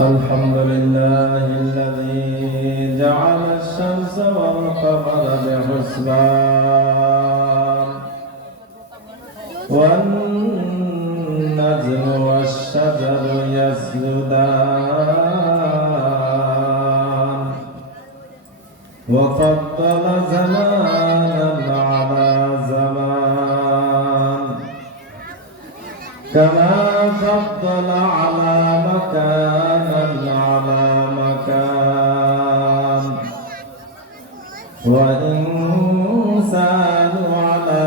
الحمد لله الذي جعل الشمس والقمر بحسبان والنجم والشجر يسجدان وفضل زمانا على زمان كما فضل على مكانا على مكان وإنسان على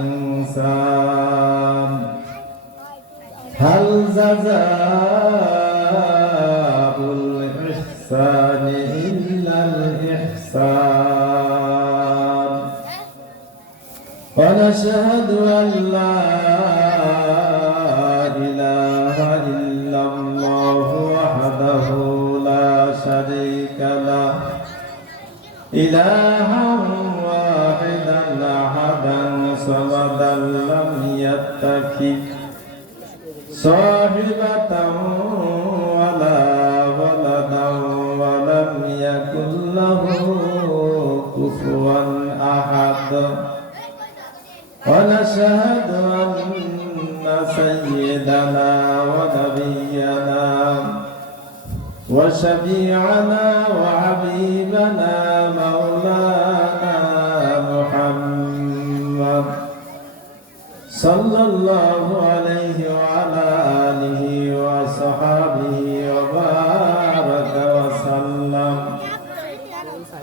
إنسان هل جزاء الإحسان إلا الإحسان ونشهد أن لا إله إلا الله وحده لا شريك له إلها واحدا أحدا صمدا لم يتخذ صاحبة ولا ولدا ولم يكن له كفوا أحد ونشهد أن سيدنا ونبينا وشفيعنا وحبيبنا مولانا محمد صلى الله عليه وعلى آله وصحبه وبارك وسلم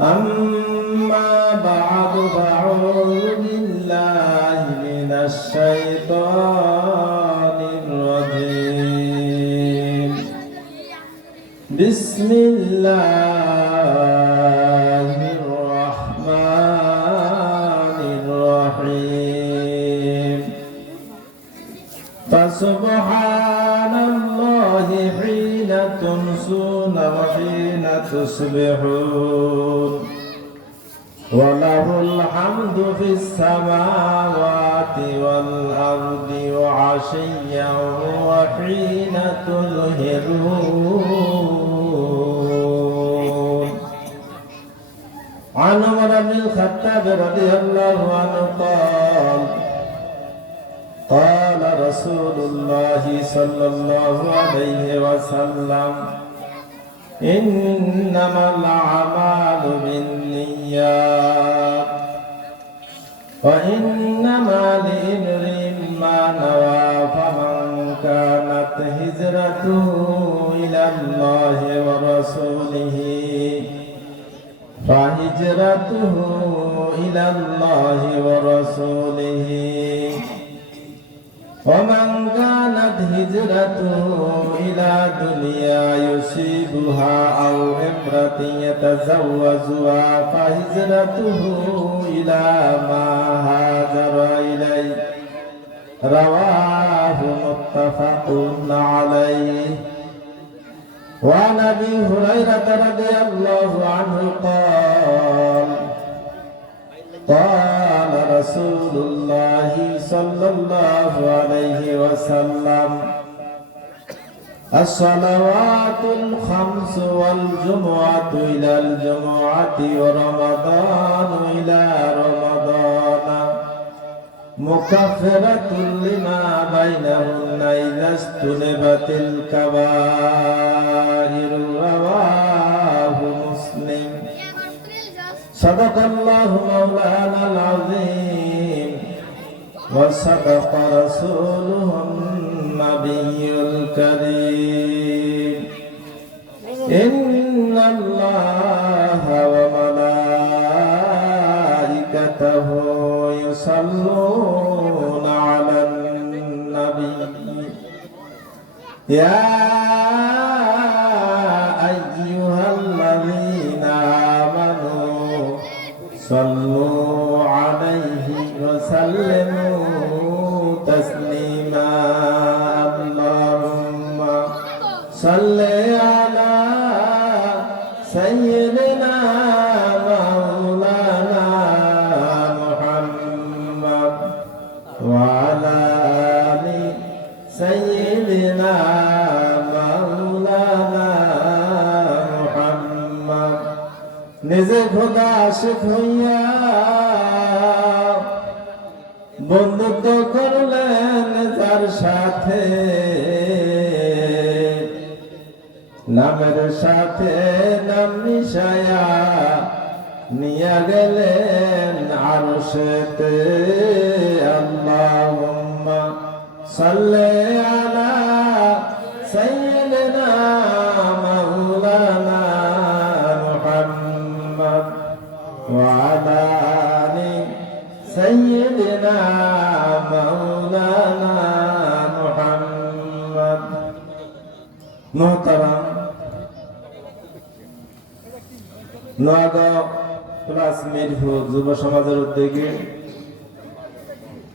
أما بعد فأعوذ بالله من الشيطان الرجيم بسم الله الرحمن الرحيم فسبحان الله حين تمسون وحين تصبحون وله الحمد في السماوات والأرض وعشيا وحين تظهرون عن عمر بن الخطاب رضي الله عنه قال رسول الله صلى الله عليه وسلم إنما الأعمال بالنيات وإنما لامرئ ما نوى فمن كانت هجرته إلى الله ورسوله فهجرته إلى الله ورسوله ومن كانت هجرته إلى دنيا يصيبها أو امرأة يتزوجها فهجرته إلى ما هاجر إليه رواه متفق عليه وعن أبي هريرة رضي الله عنه قال رسول الله صلى الله عليه وسلم الصلوات الخمس والجمعة إلى الجمعة ورمضان إلى رمضان مكفرة لما بينهن إذا اجتنبت الكبائر رواه مسلم صدق الله مولانا العظيم وصدق رسوله النبي الكريم إن الله وملائكته يصلون على النبي يا أيها الذين آمنوا صلوا عليه وسلموا تسليما اللهم صل على سيدنا مولانا محمد وعلى آل سيدنا যে খোদা আশিক হইয়া বন্ধুত্ব করলেন যার সাথে, নামের সাথে নাম মিশায়া নিয়া গেলেন আরশেতে। আল্লাহুম্মা সাল্লি আলা সাইয়্যিদিনা মাওলানা মুহাম্মদ ওয়া আলা আলি সাইয়্যিদিনা মাওলানা মুহাম্মদ। মুহতারাম নোয়াগাঁও প্লাস মিরপুর যুব সমাজের উদ্যোগে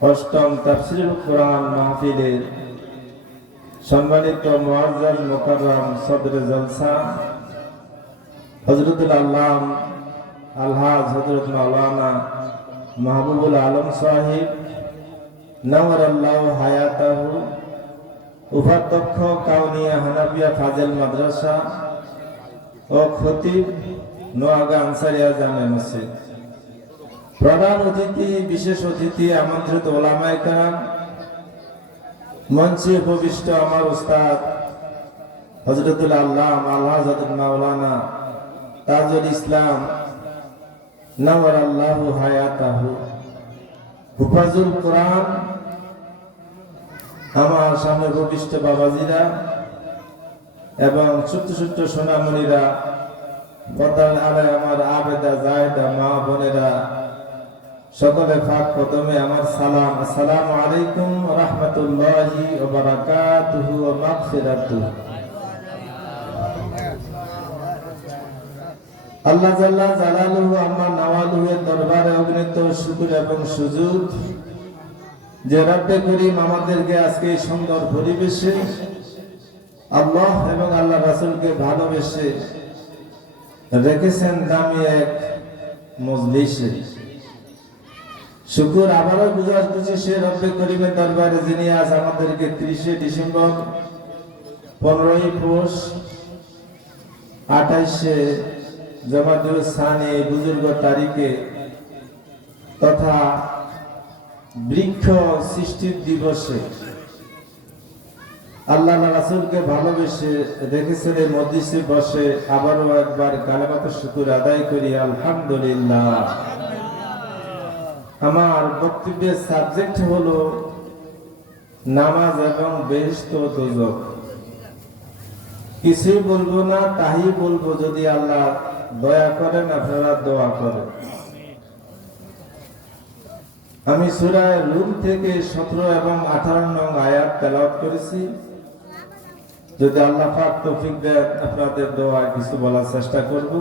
অষ্টম তাফসীরুল কোরআন মাহফিলের সম্মানিত মুআজ্জাম মুকাররম সদরে জলসা হযরতুল আল্লাম আলহাজ হযরত মাওলানা মাহবুবুল আলম সাহিব নাওয়ারাল্লাহু হায়াতাহু, উপাধ্যক্ষ কাউনিয়া হানাফিয়া ফাজিল মাদ্রাসা ও খতিব নোয়াগাঁ আনসারিয়া জামে মসজিদ, প্রধান অতিথি, বিশেষ অতিথি, আমন্ত্রিত ওলামায়ে কেরাম, মঞ্চে উপবিষ্ট আমার উস্তাদ হযরতুল আল্লাম আলহাজ হযরত মাওলানা তাজুল ইসলাম নাওয়ারাল্লাহু হায়াতাহু, হুফাজুল কোরআন, আমার সামনে উপবিষ্ট বাবাজিরা এবং ছোট্ট ছোট্ট সোনামণিরা, পর্দার আড়ায় আমার আবেদা জায়েদা মা বোনেরা, সকলে পাক কদমে আমার সালাম। আসসালামু আলাইকুম ওয়া রাহমাতুল্লাহি ওয়া বারাকাতুহু ওয়া মাগফিরাতুহু। আল্লাহ জাল্লা জালালুহু আম্মা নাওয়ালুহু এর দরবারে অগণিত শুকর এবং সুজুদ যে রব্বে করিম আমাদেরকে আজকে এই সুন্দর পরিবেশে আল্লাহ এবং আল্লাহ রাসূলকে ভালোবেসে রেখেছেন দামি এক মজলিসে। শুকর আবারও গুজার করছি সে রব্বে করিমের দরবারে যিনি আজ আমাদেরকে 30শে ডিসেম্বর, 15ই পৌষ, 28শে জমাদুল সানি বুজুর্গ তারিখে তথা বৃক্ষ সৃষ্টির দিবসে আল্লাহ রাসূলকে ভালোবেসে রেখেছেন এই মজলিসে বসে আবারও একবার কালেমাতুশ শুকর আদায় করি আলহামদুলিল্লাহ। আমার বক্তব্যের সাবজেক্ট হলো নামাজ এবং বেহেশত ও দোজখ। কিছুই বলবো না, তাই বলবো যদি আল্লাহ দয়া করেন, আপনারা দোয়া করেন। আমি সূরা রুম থেকে 17 এবং 18 নং আয়াত তেলাওয়াত করেছি। যদি আল্লাহ পাক তৌফিক দেন আপনাদের দোয়া কিছু বলার চেষ্টা করব।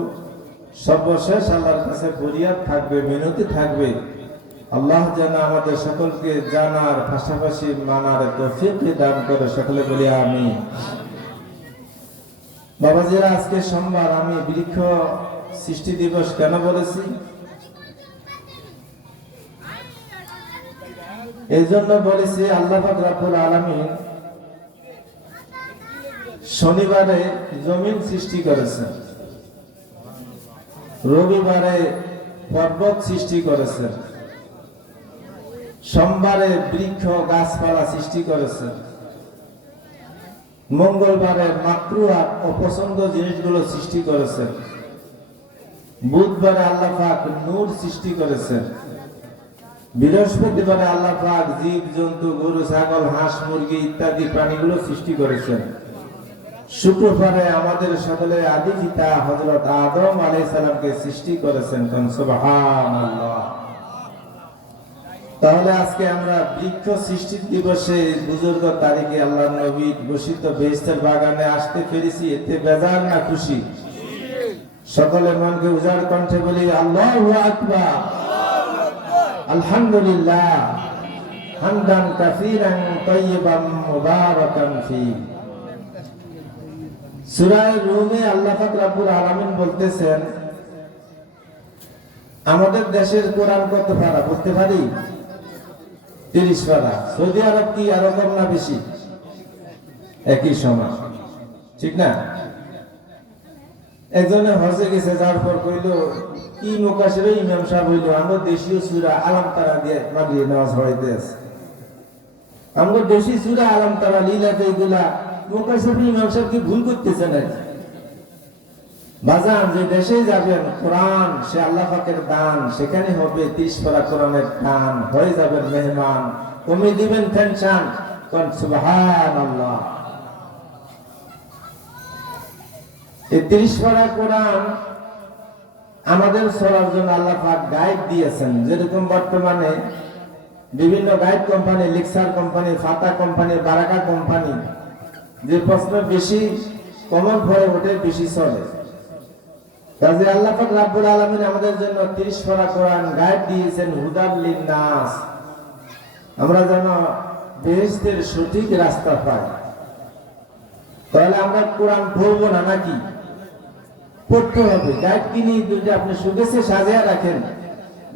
সর্বশেষ আল্লাহর কাছে ফরিয়াদ থাকবে, মিনতি থাকবে, আল্লাহ যেন আমাদের সকলকে জানার পাশাপাশি মানার তৌফিক দান করে। সকলে বলি আমিন। বাবাজিরা, আজকে সোমবার। আমি বৃক্ষ সৃষ্টি দিবস কেন বলেছি? এই জন্য বলেছি, আল্লাহ পাক রব্বুল আলামিন শনিবারে জমিন সৃষ্টি করেছেন, রবিবারে পর্বত সৃষ্টি করেছেন, সোমবারে বৃক্ষ গাছপালা সৃষ্টি করেছেন, মঙ্গলবারে মাকরুহ আর অপছন্দ জিনিসগুলো সৃষ্টি করেছেন, বুধবারে আল্লাহ পাক নূর সৃষ্টি করেছেন, বৃহস্পতিবারে আল্লাহ পাক জীব জন্তু, গরু ছাগল হাঁস মুরগি ইত্যাদি প্রাণীগুলো সৃষ্টি করেছেন, শুক্রবারে আমাদের সকলের আদি পিতা হযরত আদম আলাইহিস সালামকে সৃষ্টি করেছেন। সুবহানাল্লাহ। তাহলে আজকে আমরা বৃক্ষ সৃষ্টির দিবসে বুজুর্গ তারিখে আল্লাহর নবী ঘোষিত বেহেশতের বাগানে আসতে পেরেছি, এতে বেজার না খুশি? সকলে মনকে উজাড় কণ্ঠে বলি আল্লাহু আকবার, আলহামদুলিল্লাহ, হামদান কাসীরান তাইয়িবান মুবারাকান ফি। সূরা রুমে আল্লাহ পাক রব্বুল আলামিন বলতেছেন, আমাদের দেশের কোরআন কত পারা বলতে পারি? 30 পারা। সৌদি আরব কি আরো কম না বেশি? একই সমান, ঠিক না? একজনে হজে গেছে, যার পর কইল কি মুকাশিরে ইমাম সাহেব হইল আমরা দেশীয় সূরা আলাম তারা দিয়ে মাগরিব নামাজ পড়াইতে আছে। আমরা দেশি সূরা আলাম তারা লীলাতে এগুলা মুকাশিরে ইমাম সাহেব কি ভুল করতেছে নাকি? বাজান যে দেশে যাবেন কোরআন সে আল্লাহ পাকের দান, সেখানে হবে 30 পারা কোরআনের দান, হয়ে যাবেন মেহমান, কমিয়ে দিবেন টেনশন। কোন সুবহানাল্লাহ। এই 30 পারা কোরআন আমাদের চলার জন্য আল্লাহ পাক গাইড দিয়েছেন। যেরকম বর্তমানে বিভিন্ন গাইড কোম্পানি, লিক্সার কোম্পানি, ফাতা কোম্পানি, বারাকা কোম্পানি যে প্রশ্ন বেশি কমন হয়ে ওঠে, বেশি চলে। কাজে আল্লাহ পাক রব্বুল আলামিন আমাদের জন্য 30 পারা কোরআন গাইড দিয়েছেন হুদাল লিন্নাস, আমরা যেন বেহেশতের সঠিক রাস্তা পাই। তাহলে আমরা কোরআন পড়বো না নাকি? পড়তে হবে। গাইড কিনে যদি আপনি সুখেছে সাজিয়ে রাখেন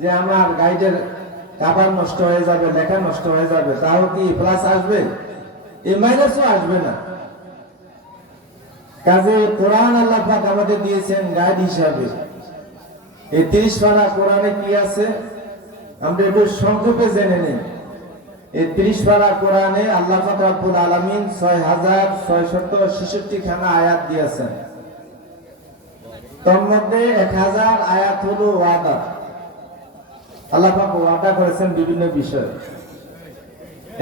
যে আমার গাইডের কাভার নষ্ট হয়ে যাবে, লেখা নষ্ট হয়ে যাবে, তাও কি প্লাস আসবে? এই মাইনাসও আসবে না। কাজে কোরআন আল্লাহ পাক আমাদের দিয়েছেন গাইড হিসাবে। এই 30 পারা কোরআনে কি আছে আমরা একটু সংক্ষেপে জেনে নিই। এই 30 পারা কোরআনে আল্লাহ পাক রব্বুল আলামিন 6666 খানা আয়াত দিয়েছেন। তার মধ্যে 1000 আয়াত হলো ওয়াদা। আল্লাহ পাক ওয়াদা করেছেন বিভিন্ন বিষয়।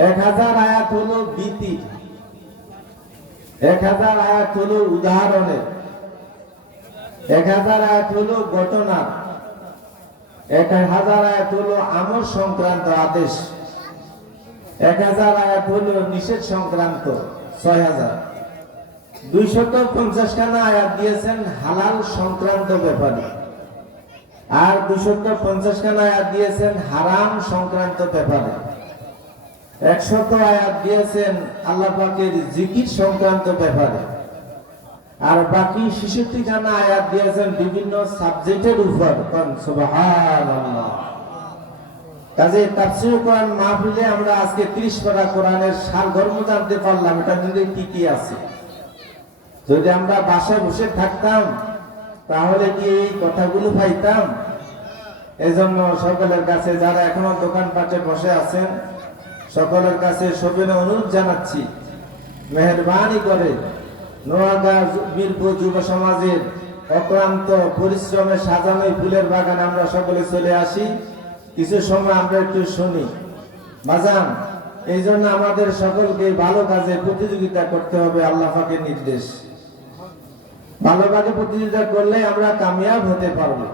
1000 আয়াত হলো ভীতি, 1000 আয়াত হলো উদাহরণের, 1000 আয়াত হলো ঘটনা, 1000 আয়াত হলো আমল সংক্রান্ত আদেশ, 1000 আয়াত হলো নিষেধ সংক্রান্ত, 6000। 250 খানা আয়াত দিয়েছেন হালাল সংক্রান্ত ব্যাপারে, আর 250 খানা আয়াত দিয়েছেন হারাম সংক্রান্ত ব্যাপারে, 100 আয়াত দিয়েছেন আল্লাহ পাকের জিকির সংক্রান্ত ব্যাপারে, আর বাকি 66 খানা আয়াত দিয়েছেন বিভিন্ন সাবজেক্টের উপর। সুবহানাল্লাহ। কাজে তাফসীর কোরআন মাহফিলে আমরা আজকে 30 পারা কোরআনের সারমর্ম জানতে পারলাম এটা মধ্যে কি কি আছে। যদি আমরা বাসায় বসে থাকতাম তাহলে কি এই কথাগুলো পাইতাম? এজন্য সকলের কাছে যারা এখনো দোকানপাটে বসে আছেন সকলের কাছে সবিনয় অনুরোধ জানাচ্ছি, মেহেরবানি করে নোয়াগাঁ মিরপুর যুব সমাজের অক্লান্ত পরিশ্রমে সাজানো ফুলের বাগান আমরা সকলে চলে আসি, কিছু সময় আমরা একটু শুনি। বাজান, এই জন্য আমাদের সকলকে ভালো কাজে প্রতিযোগিতা করতে হবে, আল্লাহ পাকের নির্দেশ। ভালো কাজে প্রতিযোগিতা করলে আমরা কামিয়াব হতে পারবো।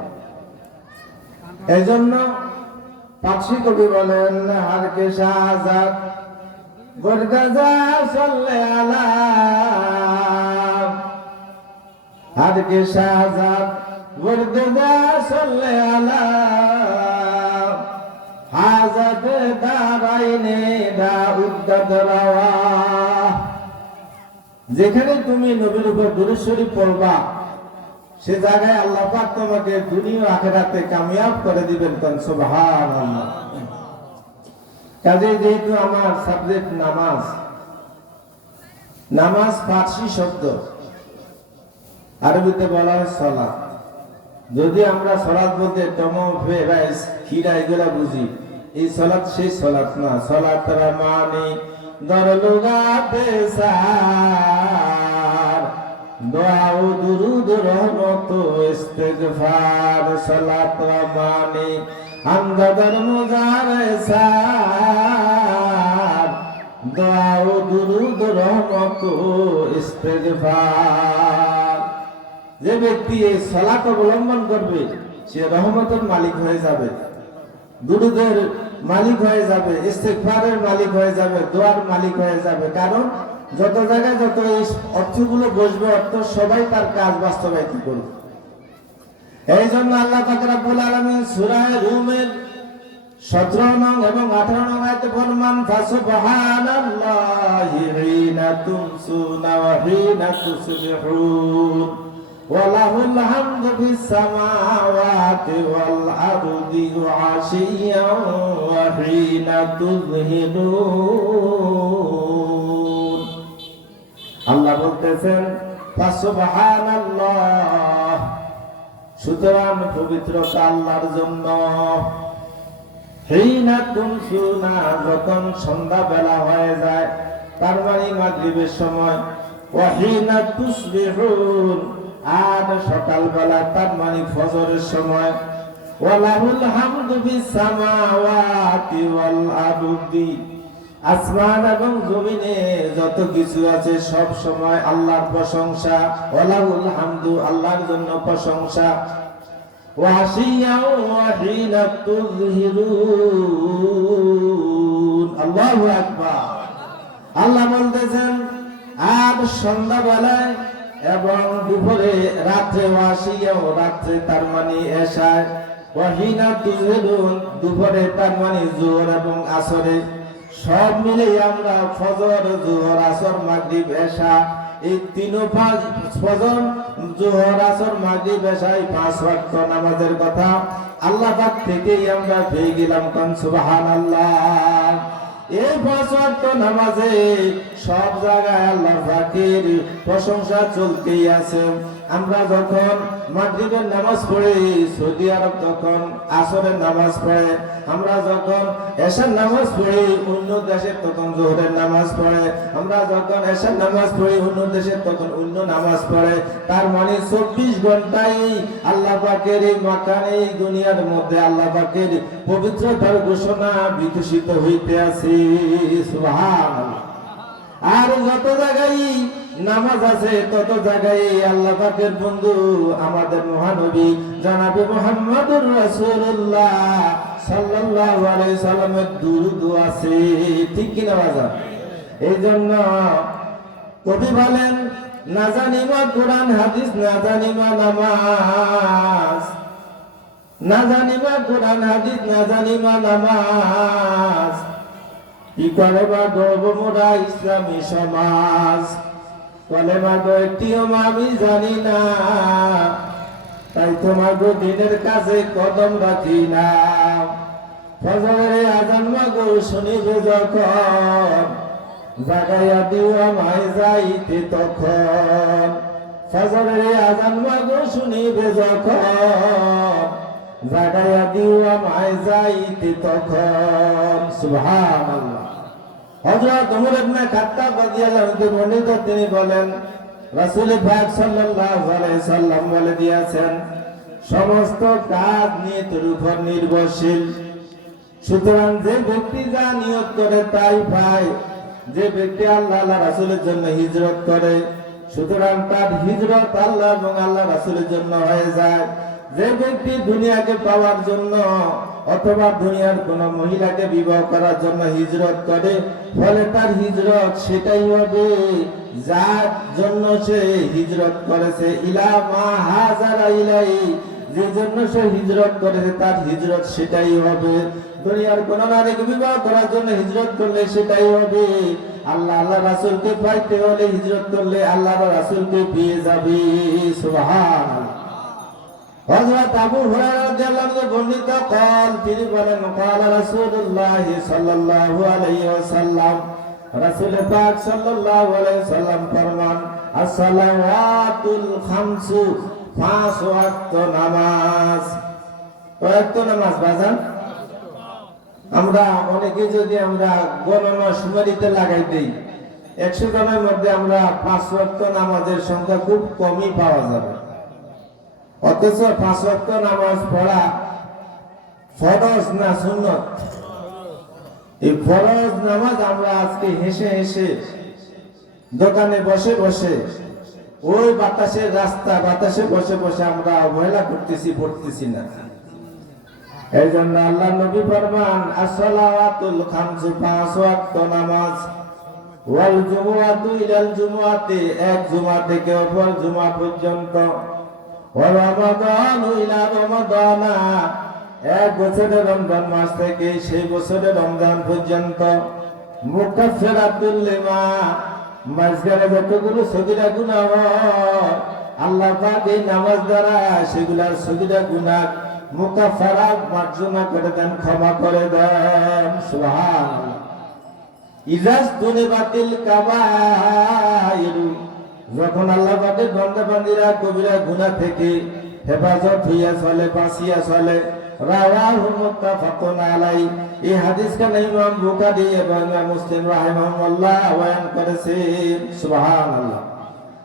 এই জন্য পার্সি কবি বলেন, হার কে শাহজাদ বরগাজা সাল্লে আলা, হার কে শাহজাদ বরগাজা সাল্লে আলা, হাজাত দারাইনে দাউদ রাওয়া। যেখানে তুমি নবীর উপর দুরূদ শরীফ পড়বা সে জায়গায় আল্লাহ পাক তোমাকে দুনিয়া ও আখিরাতে কামিয়াব করে দিবেন। কোন সুবহানাল্লাহ। কাজে যেহেতু আমার সাবজেক্ট নামাজ, নামাজ ফার্সি শব্দ, আরবিতে বলা হয় সালাত। যদি আমরা সালাত বলতে তমো ফেরাইস খিরা এগুলা বুঝি, এই সালাত সেই সালাত না। সালাত মানে দরলুগা পেশার দোয়া ও দুরুদ রহমত ইস্তিগফার। সালাত মানে আমদাদর মুজারে সার দোয়া ও দুরুদ রহমত ইস্তিগফার। যে ব্যক্তি এই সালাত অবলম্বন করবে সে রহমতের মালিক হয়ে যাবে, দুরুদের মালিক হয়ে যাবে, ইস্তিগফারের মালিক হয়ে যাবে, দোয়ার মালিক হয়ে যাবে। কারণ যত জায়গায় যত এই অর্থগুলো বসবে, অর্থ সবাই তার কাজ বাস্তবায়িত করবে। এই জন্য আল্লাহ পাক রব্বুল আলামিন সূরা রুমের 17 নং এবং 18 নং আয়াতে ফরমান, ফাসুবহানাল্লাহি হিনা তুমসুনা ওয়া হিনা তুসবিহুন ওয়ালাহুল হামদু ফিস সামাওয়াতি ওয়াল আরদি ওয়াশিয়ান ওয়া হিনা তুযহিরুন। আল্লাহ বলতেছেন ফাসুবহানাল্লাহ, সুতরাং পবিত্রতা আল্লাহর জন্য। হিনা তুমসুনা, যখন সন্ধ্যা বেলা হয়ে যায়, তার মানে মাগরিবের সময়। ওয়া হিনা তুসবিহুন, আর সকাল বেলা, তার মানে ফজরের সময়। ওয়ালাহুল হামদু ফিস সামাওয়াতি ওয়াল আরদি, আসমান এবং জমিনে যত কিছু আছে সব সময় আল্লাহর প্রশংসা। ওয়ালাহুল হামদু, আল্লাহর জন্য প্রশংসা। ওয়াশিয়া ওয়া হিনা তুযহিরুন, আল্লাহু আকবার। আল্লাহ বলতেছেন আর সন্ধ্যাবেলায় এবং দুপুরে, রাত্রে, ওয়াশিয়া, রাত্রে তার মানে এশায়, ওয়া হিনা তুযহিরুন দুপুরে তার মানে যোহর এবং আসরে, সব মিলে আমরা ফজর, যোহর, আসর, মাগরিব, এশা, এই তিনও ফজর, যোহর, আসর, মাগরিব, এশা, এই 5 ওয়াক্ত নামাজের কথা আল্লাহ পাক থেকেই আমরা পেয়ে গেলাম। কোন সুবহানাল্লাহ। এই 5 ওয়াক্ত নামাজে সব জায়গায় আল্লাহ পাকের প্রশংসা চলতেই আছে। আমরা যখন মাগরিবের নামাজ পড়ি সৌদি আরব, তখন আসরের নামাজ পড়ে। আমরা যখন এশার নামাজ পড়ি অন্য দেশে, তখন যোহরের নামাজ পড়ে। আমরা যখন এশার নামাজ পড়ি অন্য দেশে, তখন অন্য নামাজ পড়ে। তার মানে 24 ঘন্টায় আল্লাহ পাকের এই মাকানে, এই দুনিয়ার মধ্যে আল্লাহ পাকের পবিত্রতার ঘোষণা বিকশিত হইতে আছে। সুবহানাল্লাহ। আর যত জায়গায় নামাজ আছে তত জায়গায় আল্লাহ পাকের বন্ধু আমাদের মহানবী জনাবে মুহাম্মদুর রাসূলুল্লাহ সাল্লাল্লাহু আলাইহি সাল্লামের দুরূদ আছে, ঠিক কি না বাজার? এই জন্য কবি বলেন, না জানিমা কোরআন হাদিস, না জানিমা নামাজ, না জানিমা কোরআন হাদিস, না জানিমা নামাজ, কি করে বা গর্ব মোরা ইসলামী সমাজ। কলেমা গো একটিও আমি জানি না, তাই তোমার গো দিনের কাছে কদম রাখি না। ফজরের আজান মাগো শুনিবে যখন, জাগাইয়া দিও আমায় যাইতে তখন। ফজরের আজান মাগো শুনিবে যখন, জাগাইয়া দিও আমায় যাইতে তখন। সুবহানাল্লাহ। হযরত ওমর ইবনে খাত্তাব রাদিয়াল্লাহু আনহু বর্ণিত, তিনি বলেন রাসূল পাক সাল্লাল্লাহু আলাইহি সাল্লাম বলে দিয়েছেন, সমস্ত কাজ নিয়তের উপর নির্ভরশীল। সুতরাং যে ব্যক্তি যা নিয়ত করে তাই পায়। যে ব্যক্তি আল্লাহ আল্লাহ রাসূলের জন্য হিজরত করে, সুতরাং তার হিজরত আল্লাহ এবং আল্লাহ রাসূলের জন্য হয়ে যায়। যে ব্যক্তি দুনিয়াকে পাওয়ার জন্য অথবা দুনিয়ার কোন মহিলাকে বিবাহ করার জন্য হিজরত করে, ফলে তার হিজরত সেটাই হবে যার জন্য সে হিজরত করেছে। ইলা মা হাজারা ইলাই, যে জন্য সে হিজরত করেছে তার হিজরত সেটাই হবে। দুনিয়ার কোন নারীকে বিবাহ করার জন্য হিজরত করলে সেটাই হবে। আল্লাহ আল্লাহ রাসূলকে পাইতে হলে হিজরত করলে আল্লাহ রাসূলকে পেয়ে যাবে। সুবহানাল্লাহ। হযরত আবু হুরায়রা রাদিয়াল্লাহু আনহু বর্ণিত قال, তিনি বলেন قال রাসূলুল্লাহ সাল্লাল্লাহু আলাইহি ওয়াসাল্লাম, রাসূল পাক সাল্লাল্লাহু আলাইহি ওয়াসাল্লাম ফরমান, as-সালাওয়াতুল খামসু, 5 ওয়াক্ত নামাজ। ওয়াক্ত নামাজ বাজান আমরা অনেকে যদি আমরা গণনা সুমারিতে লাগাই দেই, 100 জনের মধ্যে আমরা 5 ওয়াক্ত নামাজের সংখ্যা খুব কমই পাওয়া যাবে। অথচ 5 ওয়াক্ত নামাজ পড়া ফরজ না সুন্নত? এই ফরজ নামাজ আমরা আজকে হেসে হেসে দোকানে বসে বসে, ওই বাতাসের রাস্তা, বাতাসে বসে বসে আমরা অবহেলা করতেছি, পড়তেছি না। এই জন্য আল্লাহ নবী ফরমান, as-সালাওয়াতুল খামসু, 5 ওয়াক্ত নামাজ, ওয়াল জুমআতু ইলাল জুমআতি, এক জুমা থেকে অপর জুমা পর্যন্ত, ওয়া রমাদানু ইলা রমাদানা, এক বছরের রমজান মাস থেকে সেই বছরের রমজান পর্যন্ত, মুকাফফিরাতুল লিমা, মাঝখানে যতগুলো সগীরা গুনাহ হয় আল্লাহ পাক এই নামাজ দ্বারা সেগুলার সগীরা গুনাহ মুকাফফারা, মার্জনা করে দেন, ক্ষমা করে দেন। সুবহানাল্লাহ। ইজাজ তুনিবাতিল কাবাইরু, যখন আল্লাহ পাকের বান্দা বান্দীরা কবিরা গুনাহ থেকে হেফাজত হইয়া চলে, বাঁচিয়া চলে। রাওয়াহু মুত্তাফাকুন আলাই। এই হাদিসখানে ইমাম বুখারী এবং ইমাম মুসলিম রাহিমাহুল্লাহ বয়ান করেছেন। সুবহানাল্লাহ।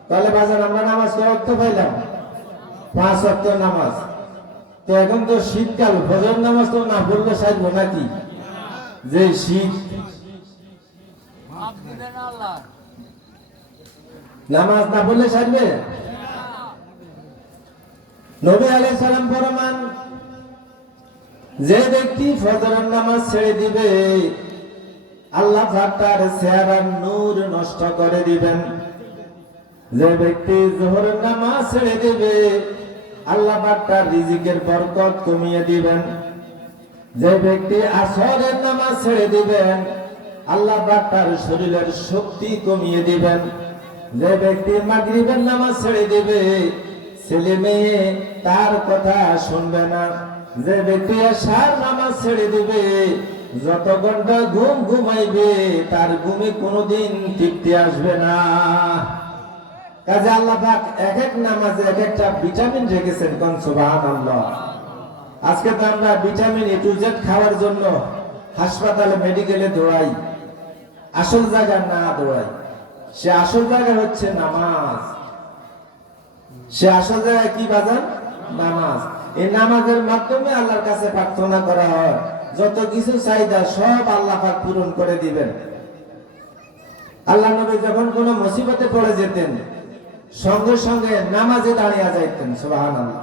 তাহলে বাজার আমরা নামাজ পড়তে পাইলাম 5 ওয়াক্ত নামাজ। তো এখন তো শীতকাল, ফজর নামাজ তো না পড়লে সাজবো নাকি? যে শীত, নামাজ না পড়লে সাজবে? নবী আলাইহিস সালাম ফরমান, যে ব্যক্তি ফজরের নামাজ ছেড়ে দিবে আল্লাহ পাক তার চেহারার নূর নষ্ট করে দিবেন। যে ব্যক্তি যোহরের নামাজ ছেড়ে দিবে আল্লাহ পাক তার রিজিকের বরকত কমিয়ে দিবেন। যে ব্যক্তি আসরের নামাজ ছেড়ে দিবেন আল্লাহ পাক তার শরীরের শক্তি কমিয়ে দিবেন। যে ব্যক্তি মাগরিবের নামাজ ছেড়ে দিবে ছেলে মেয়ে তার কথা শুনবে না। যে ব্যক্তি এশার নামাজ ছেড়ে দিবে যত ঘন্টা ঘুম ঘুমাইবে তার ঘুমে কোনোদিন তৃপ্তি আসবে না। কাজে আল্লাহ পাক এক এক নামাজে এক একটা ভিটামিন রেখেছেন। কোন সুবহানাল্লাহ। আজকে তো আমরা ভিটামিন A to Z খাওয়ার জন্য হাসপাতালে মেডিকেলে দৌড়াই, আসল জায়গা না দৌড়াই। সে আসল জায়গা হচ্ছে নামাজ। সে আসল জায়গায় কি বাজান? নামাজ। এই নামাজের মাধ্যমে আল্লাহর কাছে প্রার্থনা করা হয়, যত কিছু চাহিদা সব আল্লাহ পাক পূরণ করে দিবেন। আল্লাহ নবী যখন কোনো মুসিবতে পড়ে যেতেন সঙ্গে সঙ্গে নামাজে দাঁড়িয়ে যাইতেন। সুবহানাল্লাহ।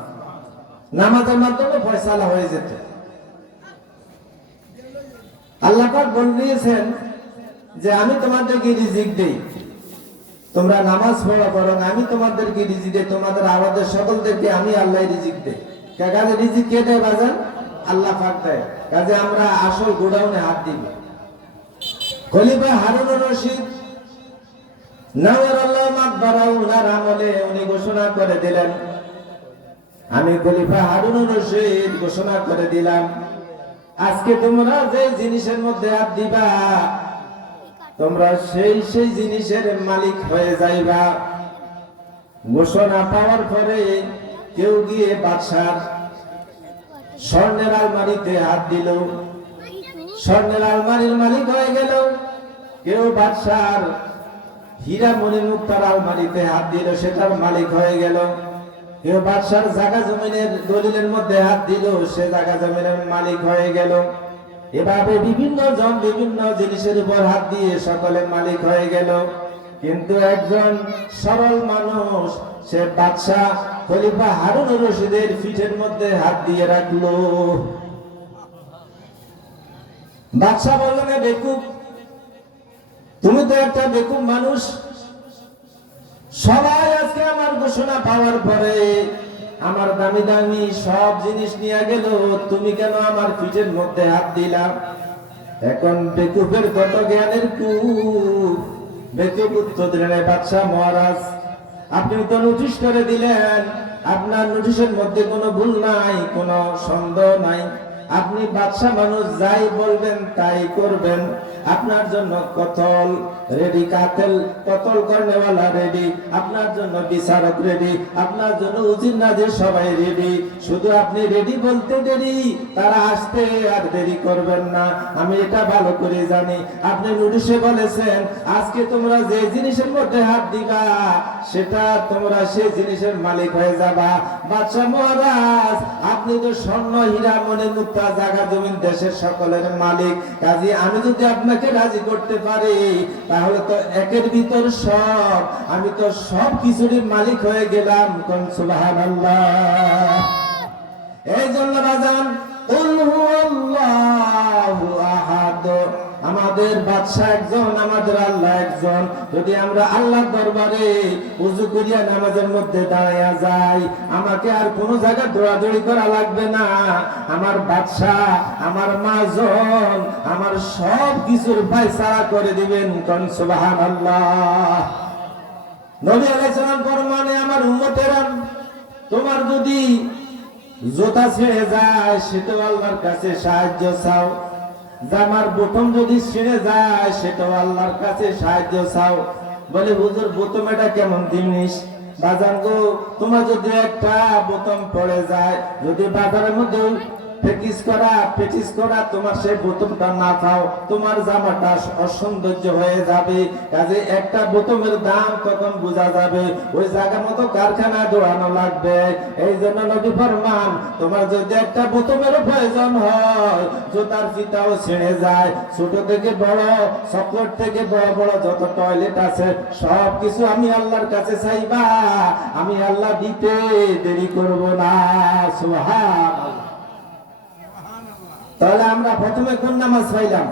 নামাজের মাধ্যমে ফয়সালা হয়ে যেত। আল্লাহ পাক বলেছেন যে আমি তোমাদেরকে রিজিক দেই, তোমরা নামাজ পড়ো, বরং আমি তোমাদেরকে রিজিক দেই, তোমাদের আমাদের সকলদেরকে আমি আল্লাহ রিজিক দেই। কাজে রিজিক কে দেয় বাজান? আল্লাহ পাক দেয়। কাজে আমরা আসল গোডাউনে হাত দিব। খলিফা হারুনুর রশিদ নাওয়ারাল্লাহু মাকবারাহু উনার আমলে উনি ঘোষণা করে দিলেন, আমি খলিফা হারুনুর রশিদ ঘোষণা করে দিলাম, আজকে তোমরা যে জিনিসের মধ্যে হাত দিবা তোমরা সেই সেই জিনিসের মালিক হয়ে যাইবা। ঘোষণা পাওয়ার পরে কেউ গিয়ে বাদশার স্বর্ণের আলমারিতে হাত দিল, স্বর্ণের আলমারির মালিক হয়ে গেল। কেউ বাদশার হীরা মণি মুক্তার আলমারিতে হাত দিল, সেটার মালিক হয়ে গেল। কেউ বাদশার জায়গা জমিনের দলিলের মধ্যে হাত দিল, সে জায়গা জমিনের মালিক হয়ে গেল। এভাবে বিভিন্ন জন বিভিন্ন জিনিসের উপর হাত দিয়ে সকলে মালিক হয়ে গেল। কিন্তু একজন সরল মানুষ সে বাদশা খলিফা হারুনুর রশিদের পিঠের মধ্যে হাত দিয়ে রাখলো। বাদশা বললেন, বেকুব, তুমি তো একটা বেকুব মানুষ। সবাই আজকে আমার ঘোষণা পাওয়ার পরে আমার দামি দামি সব জিনিস নিয়ে গেল, তুমি কেন আমার পিঠের মধ্যে হাত দিলা? এখন বেকুবের কত জ্ঞানের কূপ। বেকুব উত্তর দিলেন, বাদশা মহারাজ, আপনি তো নোটিশ করে দিলেন, আপনার নোটিশের মধ্যে কোনো ভুল নাই, কোনো সন্দেহ নাই। আপনি বাদশা মানুষ, যাই বলবেন তাই করবেন। আপনার জন্য কতল রেডি, কাতেল কতল করনেওয়ালা রেডি, আপনার জন্য বিচারক রেডি, আপনার জন্য উজির নাজির সবাই রেডি। শুধু আপনি রেডি বলতে দেরি, তারা আসতে আর দেরি করবেন না। আমি এটা ভালো করে জানি। আপনি নোটিশে বলেছেন আজকে তোমরা যে জিনিসের মধ্যে হাত দিবা সেটা তোমরা সেই জিনিসের মালিক হয়ে যাবা। বাদশা মহারাজ, আপনি তো স্বর্ণ হীরা মণি মুক্তা জায়গা জমিন দেশের সকলের মালিক। কাজে আমি যদি আপনাকে রাজি করতে পারি তাহলে তো একের ভিতর সব, আমি তো সব কিছুরই মালিক হয়ে গেলাম। কোন সুবহানাল্লাহ। এই জন্য বাজান, কুল হুয়াল্লাহু আহাদ, আমাদের বাদশা একজন, আমাদের আল্লাহ একজন। যদি আমরা আল্লাহর দরবারে ওযু করিয়া নামাজের মধ্যে দাঁড়াইয়া যাই, আমাকে আর কোনো জায়গায় দৌড়াদৌড়ি করা লাগবে না। আমার বাদশা, আমার মাজন, আমার সব কিছুর ফায়সালা করে দিবেন। কোন সুবহানাল্লাহ। নবী আলাইহিস সালাম ফরমানে, আমার উম্মতেরা, তোমার যদি জুতা ছিঁড়ে যায় সেটাও আল্লাহর কাছে সাহায্য চাও, জামার বোতাম যদি ছিঁড়ে যায় সেটাও আল্লাহর কাছে সাহায্য চাও। বলে হুজুর, বোতাম এটা কেমন জিনিস? বাজার গো, তোমার যদি একটা বোতাম পড়ে যায়, যদি বাজারের মধ্যে পেটিস করা তোমার সেই বোতামটা না পাও, তোমার জামাটা অসৌন্দর্য হয়ে যাবে। কাজে একটা বোতামের দাম তখন বোঝা যাবে, ওই জায়গা মতো কারখানা দৌড়ানো লাগবে। এই জন্য নবী ফরমান, তোমার যদি একটা বোতামের প্রয়োজন হয়, জুতার ফিতাও ছিঁড়ে যায়, ছোট থেকে বড়, চকলেট থেকে বড় বড় যত টয়লেট আছে সব কিছু আমি আল্লাহর কাছে চাইবা, আমি আল্লাহ দিতে দেরি করব না। সুবহানাল্লাহ। তাহলে আমরা প্রথমে কোন নামাজ পাইলাম?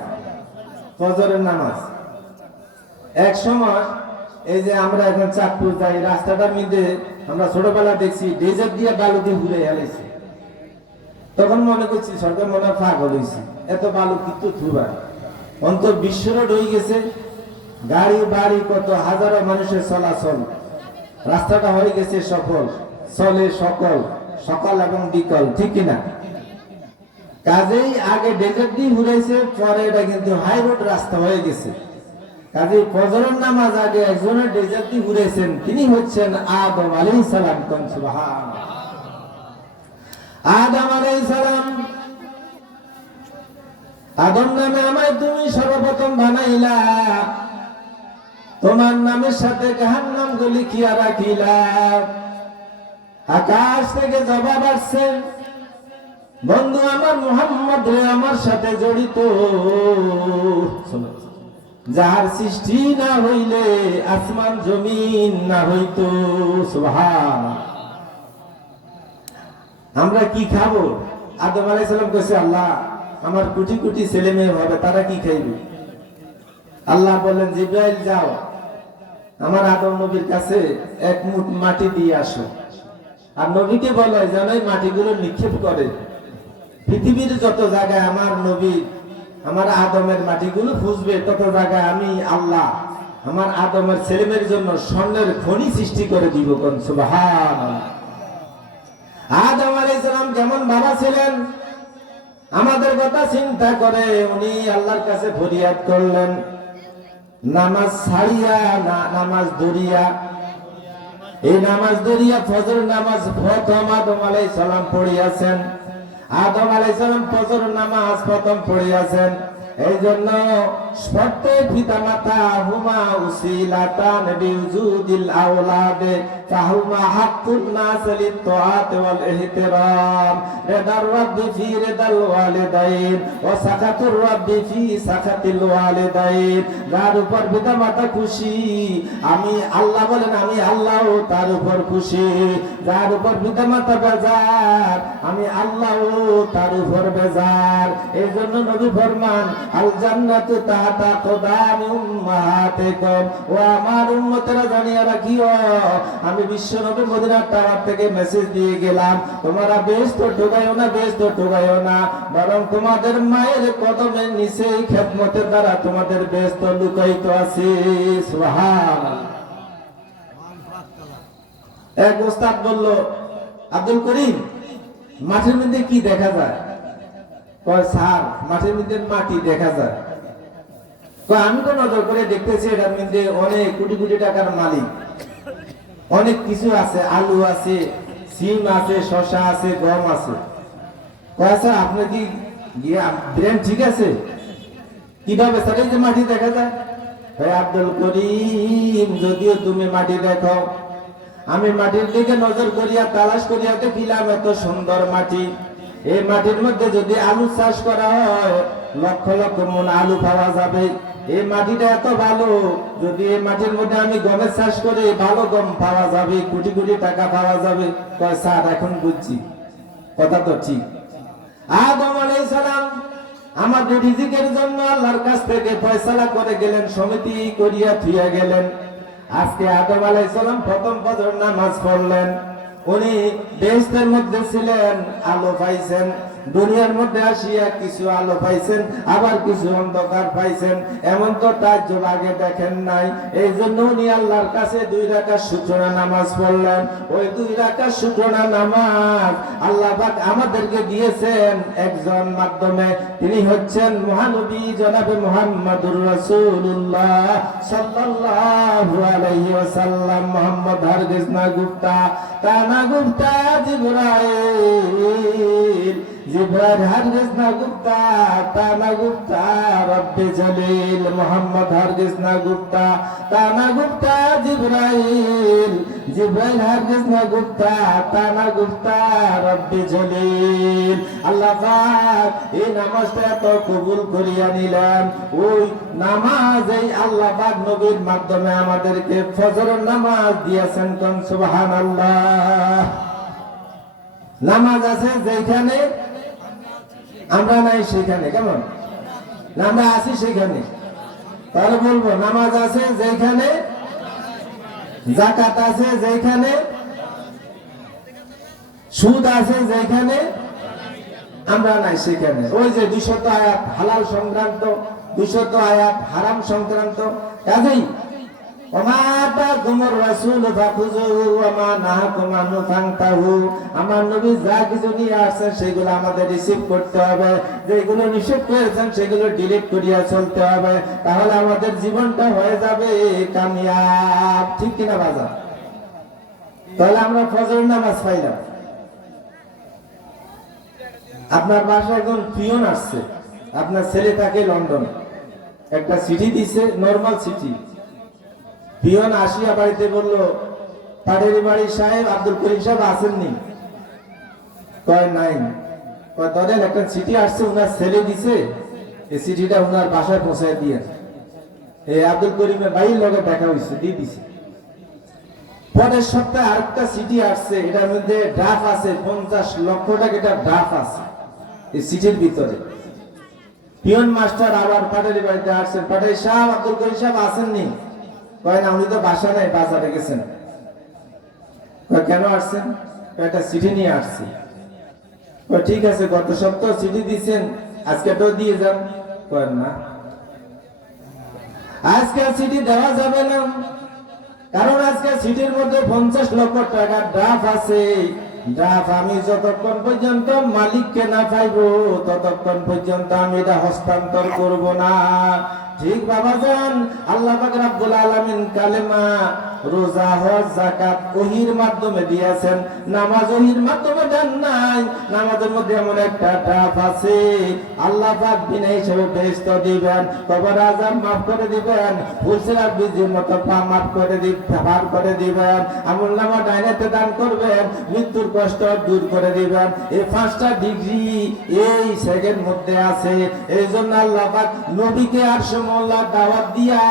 ফজরের নামাজ। এক সময় এই যে আমরা এখন চাঁদপুর যাই, রাস্তাটার মধ্যে আমরা ছোটবেলা দেখছি ডেজার্ট দিয়ে বালু দিয়ে ঘুরে এলাইছি। তখন মনে করছি সরকার মনে পাগল হয়েছে, এত বালু কিন্তু থুবার অন্তর বিশ্ব রোড হয়ে গেছে, গাড়ি বাড়ি কত হাজারো মানুষের চলাচল, রাস্তাটা হয়ে গেছে সফল, চলে সকল, সকাল এবং বিকাল, ঠিক কিনা? কাজেই আগে ডেজার্ট দিয়ে ঘুরাইছে, পরে এটা কিন্তু হাই রোড রাস্তা হয়ে গেছে। কাজেই ফজরের নামাজ আগে একজনের ডেজার্ট দিয়ে ঘুরাইছেন, তিনি হচ্ছেন আদম আলাইহিস সালাম। কোন সুবহানাল্লাহ। আদম আলাইহিস সালাম, আদম নামে আমায় তুমি সর্বপ্রথম বানাইলা, তোমার নামের সাথে জাহান্নাম গুলি লিখিয়া রাখিলা। আকাশ থেকে জবাব আসছে, বন্ধু আমার মুহাম্মদ রে আমার সাথে জড়িত, যার সৃষ্টি না হইলে আসমান জমিন না হইতো। সুবহানাল্লাহ। আমরা কি খাবো? আদম আলাইহিস সালাম কইছে, আল্লাহ আমার কোটি কোটি ছেলে মেয়ে হবে, তারা কি খাইবে? আল্লাহ বলেন, জিব্রাইল যাও আমার আদম নবীর কাছে এক মুঠ মাটি দিয়ে আসো, আর নবীকে বলো যেন এই মাটিগুলো নিক্ষেপ করে পৃথিবীর যত জায়গায় আমার নবী আমার আদমের মাটিগুলো খুঁজবে, তত জায়গায় আমি আল্লাহ আমার আদমের ছেলেমেয়ের জন্য স্বর্ণের খনি সৃষ্টি করে দিব। কোন সুবহানাল্লাহ। আদম আলাইহিস সালাম যেমন বাবা ছিলেন, আমাদের কথা চিন্তা করে উনি আল্লাহর কাছে ফরিয়াদ করলেন, নামাজ ছাড়িয়া না নামাজ ধরিয়া, এই নামাজ ধরিয়া ফজর নামাজ প্রথম আদম আলাইহিস সালাম পড়িয়াছেন। আদম আলাইহিস সালাম ফজর নামাজ প্রথম পড়িয়াছেন। এই জন্য প্রত্যেক পিতা মাতা হুমা উসিলাতান বিউজুদিল আওলাদে ফাহুমা হাক্কুন নাস লিত-তাআত ওয়াল ইহতিরাম, রিদার রাব্বি ফি রিদাল ওয়ালিদাইন ওয়া সাকাতুর রাব্বি ফি সাকাতিল ওয়ালিদাইন। যার উপর পিতা মাতা খুশি আমি আল্লাহ বলেন, আমি আল্লাহও তার উপর খুশি। যার উপর পিতা মাতা বেজার আমি আল্লাহও তার উপর বেজার। এই জন্য নবী ফরমান, আল জান্নাতু তাহতা কদামি উম্মাহাতিকুম। ও আমার উম্মতেরা জানিয়া রাখিও, আমি বিশ্ব নবী মদিনার টাওয়ার থেকে মেসেজ দিয়ে গেলাম, তোমরা বেহেশতে ঢুকাইও না, বেহেশতে ঢুকাইও না, বরং তোমাদের মায়ের কদমের নিচে এই খেদমতের দ্বারা তোমাদের বেহেশত লুকায়িত আছে। সুবহানাল্লাহ। এক ওস্তাদ বলল, আব্দুল করিম মাঠের মধ্যে কি দেখা যায়? কয় স্যার মাঠের মধ্যে মাটি দেখা যায়। কয় আমি তো নজর করে দেখতেছি এটার মধ্যে অনেক কোটি কোটি টাকার মালিক, অনেক কিছু আছে, আলু আছে, সিম আছে, শসা আছে, গম আছে। কয় স্যার আপনার কি ব্রেন ঠিক আছে? কিভাবে স্যার এই যে মাটি দেখা যায়? ভাই আব্দুল করিম, যদিও তুমি মাটি দেখো, আমি মাটির দিকে নজর করিয়া তালাশ করিয়া দেখিলাম এত সুন্দর মাটি। এই মাটির মধ্যে যদি আলু চাষ করা হয় লক্ষ লক্ষ মন আলু পাওয়া যাবে। এই মাটিটা এত ভালো, যদি এই মাটির মধ্যে আমি গমের চাষ করি ভালো গম পাওয়া যাবে, কোটি কোটি টাকা পাওয়া যাবে। কয় স্যার এখন বুঝছি, কথা তো ঠিক। আদম আলাইহিস সালাম আমাদের রিজিকের জন্য আল্লাহর কাছ থেকে ফয়সালা করে গেলেন, সমিতি করিয়া থিয়া গেলেন। আজকে আদম আলাইহিস সালাম প্রথম ফজর নামাজ পড়লেন, উনি বেহেশতের মধ্যে ছিলেন, আলো পাইছেন, দুনিয়ার মধ্যে আসিয়া কিছু আলো পাইছেন, আবার কিছু অন্ধকার পাইছেন, এমন তো তাজ্জব আগে দেখেন নাই। এই জন্য উনি আল্লাহর কাছে 2 রাকাত শুকরানা নামাজ পড়লেন। ওই 2 রাকাত শুকরানা নামাজ আল্লাহ পাক আমাদেরকে দিয়েছেন একজন মাধ্যমে, তিনি হচ্ছেন মহানবী জনাবে মুহাম্মদুর রাসূলুল্লাহ সাল্লাল্লাহু আলাইহি ওয়াসাল্লাম। মুহাম্মদ হারগিজ না গুপ্তা, তা না গুপ্তা জিবরাইল, জিবরাইল হারগিজ না গুপ্তা, তা না গুপ্তা রব্বে জলিল। মুহাম্মদ হারগিজ না গুপ্তা, তা না গুপ্তা জিবরাইল, জিবরাইল হারগিজ না গুপ্তা, তা না গুপ্তা রব্বে জলিল। আল্লাহ পাক এই নামাজটা এত কবুল করিয়া নিলেন। ওই নামাজেই আল্লাহ পাক নবীর মাধ্যমে আমাদেরকে ফজরের নামাজ দিয়েছেন। কোন সুবহানাল্লাহ। নামাজ আছে যেখানে আমরা নাই সেখানে, কেমন না আমরা আছি সেখানে, তাহলে বলবো নামাজ আছে যেখানে, যাকাত আছে যেখানে, সুদ আছে যেখানে, আমরা নাই সেখানে। ওই যে 200 আয়াত হালাল সংক্রান্ত, 200 আয়াত হারাম সংক্রান্ত। কাজেই আমার নবী যা কিছু নিয়ে আসছেন সেগুলো আমাদের রিসিভ করতে হবে, যেগুলো নিষেধ করেছেন সেগুলো ডিলিট করিয়া চলতে হবে, তাহলে আমাদের জীবনটা হয়ে যাবে কামিয়াব। ঠিক কিনা বাজার? তাহলে আমরা ফজর নামাজ পাইলাম। আপনার বাসায় একজন পিয়ন আসছে, আপনার ছেলে থাকে লন্ডন, একটা চিঠি দিছে, নরমাল চিঠি। পিয়ন আসিয়া বাড়িতে বলল, পাটের বাড়ির সাহেব আব্দুল করিম সাহেব আসেননি? কয় নাই। কয় ধরেন একটা চিঠি আসছে, উনার ছেলে দিছে, এই চিঠিটা উনার বাসায় পৌঁছায় দিয়ে এই আব্দুল করিমের বাড়ির লগে দেখা হয়েছে, দিয়ে দিছে। পরের সপ্তাহে আরেকটা চিঠি আসছে, এটার মধ্যে ড্রাফট আছে, 50 লক্ষ টাকা এটা ড্রাফট আছে এই চিঠির ভিতরে। পিয়ন মাস্টার আবার পাটের বাড়িতে আসছেন, পাটের সাহেব আব্দুল করিম সাহেব আসেননি? কয় না, উনি তো বাসা নাই, বাজারে গেছেন। কেন আসছেন? একটা চিঠি নিয়ে আসছি। ঠিক আছে, গত সপ্তাহ চিঠি দিচ্ছেন, আজকে তো দিয়ে যান। কয় না, আজকে চিঠি দেওয়া যাবে না, কারণ আজকে চিঠির মধ্যে 50 লক্ষ টাকা ড্রাফট আছে। ড্রাফট আমি যতক্ষণ পর্যন্ত মালিককে না পাইবো ততক্ষণ পর্যন্ত আমি এটা হস্তান্তর করব না। ঠিক বাবাজান, আল্লাহ পাক রব্বুল আলামিন কালেমা, রোজা, হজ, যাকাত ওহীর মাধ্যমে দিয়েছেন, নামাজ ওহীর মাধ্যমে দেন নাই। নামাজের মধ্যে এমন একটা ড্রাফট আছে, আল্লাহ পাক বিনা হিসেবে বেহেশত দিবেন, কবর আযাব মাফ করে দিবেন, ফুলসিরাত বীজের মতো মাফ করে পার করে দিবেন, আমলনামা ডাইনেতে দান করবেন, মৃত্যুর কষ্ট দূর করে দিবেন। এই 5টা ডিগ্রি এই সেকেন্ড মধ্যে আছে। এই জন্য আল্লাহ পাক নবীকে আরশে-মওলা দাওয়াত দিয়া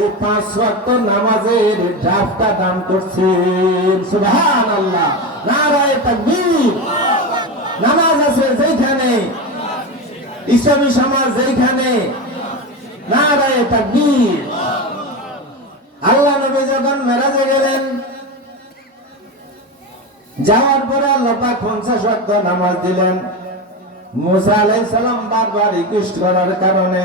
এই 5 ওয়াক্ত নামাজের ড্রাফটটা দান করছেন। সুবহানাল্লাহ, নারায়ে তাকবীর। নামাজ আছে যেখানে, ইসলামী সমাজ যেখানে, নারায়ে তাকবীর। আল্লাহ নবী যখন মেরাজে গেলেন, যাওয়ার পরে আল্লাহ পাক 50 ওয়াক্ত নামাজ দিলেন। মুসা আলাইহিস সালাম বারবার রিকোয়েস্ট করার কারণে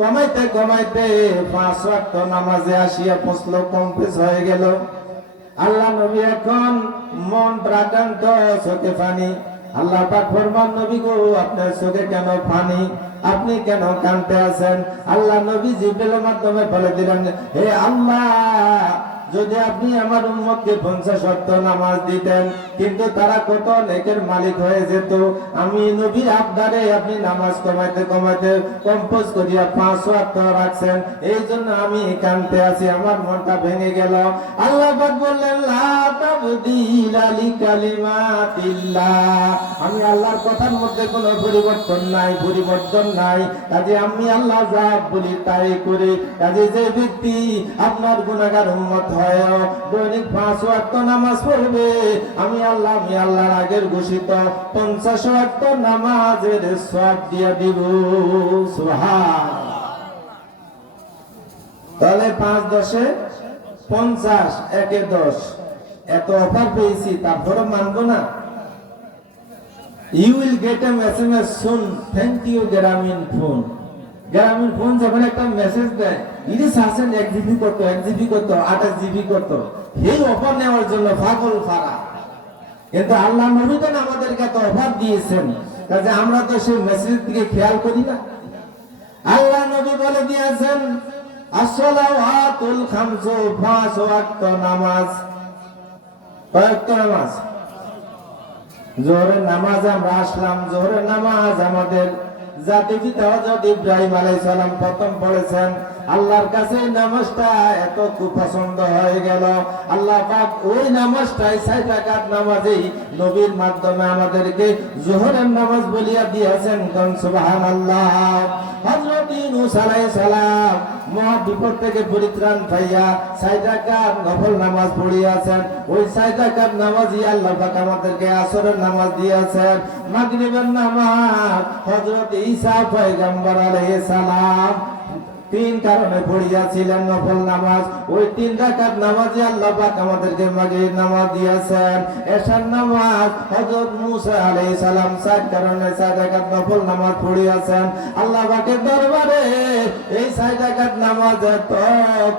কমাইতে কমাইতে 5 ওয়াক্ত নামাজে আসিয়া পৌঁছলো, কমপ্লিট হয়ে গেল। আল্লাহ নবী এখন মন প্রাকান্ত, চোখে পানি। আল্লাহ পাক ফরমান, নবী গো, আপনার চোখে কেন পানি? আপনি কেন কাঁদতে আছেন? আল্লাহ নবী জিবরিলের মাধ্যমে বলে দিলেন, হে আল্লাহ, যদি আপনি আমার উম্মতকে 50 ওয়াক্ত নামাজ দিতেন, কিন্তু তারা কত নেকের মালিক হয়ে যেত। আমি নবীর আবদারে আপনি নামাজ কমাইতে কমাইতে কম্পোজ করিয়া 5 ওয়াক্ত রাখছেন, এই জন্য আমি কাঁদতে আছি, আমার মনটা ভেঙে গেল। আল্লাহ পাক বললেন, লা তাবদীলা লিকালিমাতিল্লাহ, আমি আল্লাহর কথার মধ্যে কোনো পরিবর্তন নাই, পরিবর্তন নাই। কাজে আমি আল্লাহ যা বলি তাই করি। কাজে যে ব্যক্তি আপনার গুনাহগার উম্মত হয়, দৈনিক 5 ওয়াক্ত নামাজ পড়বে, আমি আল্লাহর আগের ঘোষিত 50 ওয়াক্ত নামাজের সওয়াব দিয়া দিব। সুবহানাল্লাহ। তাহলে 5 10 50, 1 10, এত অফার পেয়েছি, তারপরে মানবো না? You will get a message soon, thank you Grameenphone. Grameenphone যখন একটা মেসেজ দেয়, ইরিস হাসেন 1 জিবি কত, 1 জিবি কত, 28 জিবি কত, এই অফার নেওয়ার জন্য পাগল ফারা। কিন্তু আল্লাহ নবী তো আমাদেরকে এত অফার দিয়েছেন, কাজে আমরা তো সেই মেসেজের দিকে খেয়াল করি না। আল্লাহ নবী বলে দিয়েছেন, আসসালাওয়াতুল খামসু, 5 ওয়াক্ত নামাজ। কয়েকটা নামাজ? জোহরের নামাজ আমরা আসলাম, জোহরের নামাজ আমাদের জাতি পিতা হযরত ইব্রাহিম আলাইহিস সালাম প্রথম পড়েছেন। আল্লাহর কাছে নামাজটা এত খুব পছন্দ হয়ে গেল, আল্লাহ পাক ওই নামাজটাই 6 রাকাত নামাজেই নবীর মাধ্যমে আমাদেরকে জোহরের নামাজ বলিয়া দিয়েছেন। কোন সুবহানাল্লাহ। হযরত ইউনূস আলাইহিস সালাম মহা বিপদ থেকে পরিত্রাণ পাইয়া 6 রাকাত নফল নামাজ পড়িয়াছেন। ওই 6 রাকাত নামাজই আল্লাহ পাক আমাদেরকে আসরের নামাজ দিয়েছেন। মাগরিবের নামাজ হযরত ঈসা পয়গম্বর আলাইহিস সালাম 3 কারণে পড়িয়াছিলেন নফল নামাজ। ওই 3 রাকাত নামাজে আল্লাহ পাক আমাদেরকে মাগরিব নামাজ দিয়েছেন। এশার নামাজ হযরত মূসা আলাইহিস সালাম 4 কারণে 4 রাকাত নফল নামাজ পড়িয়াছেন। আল্লাহ পাকের দরবারে এই 4 রাকাত নামাজ এত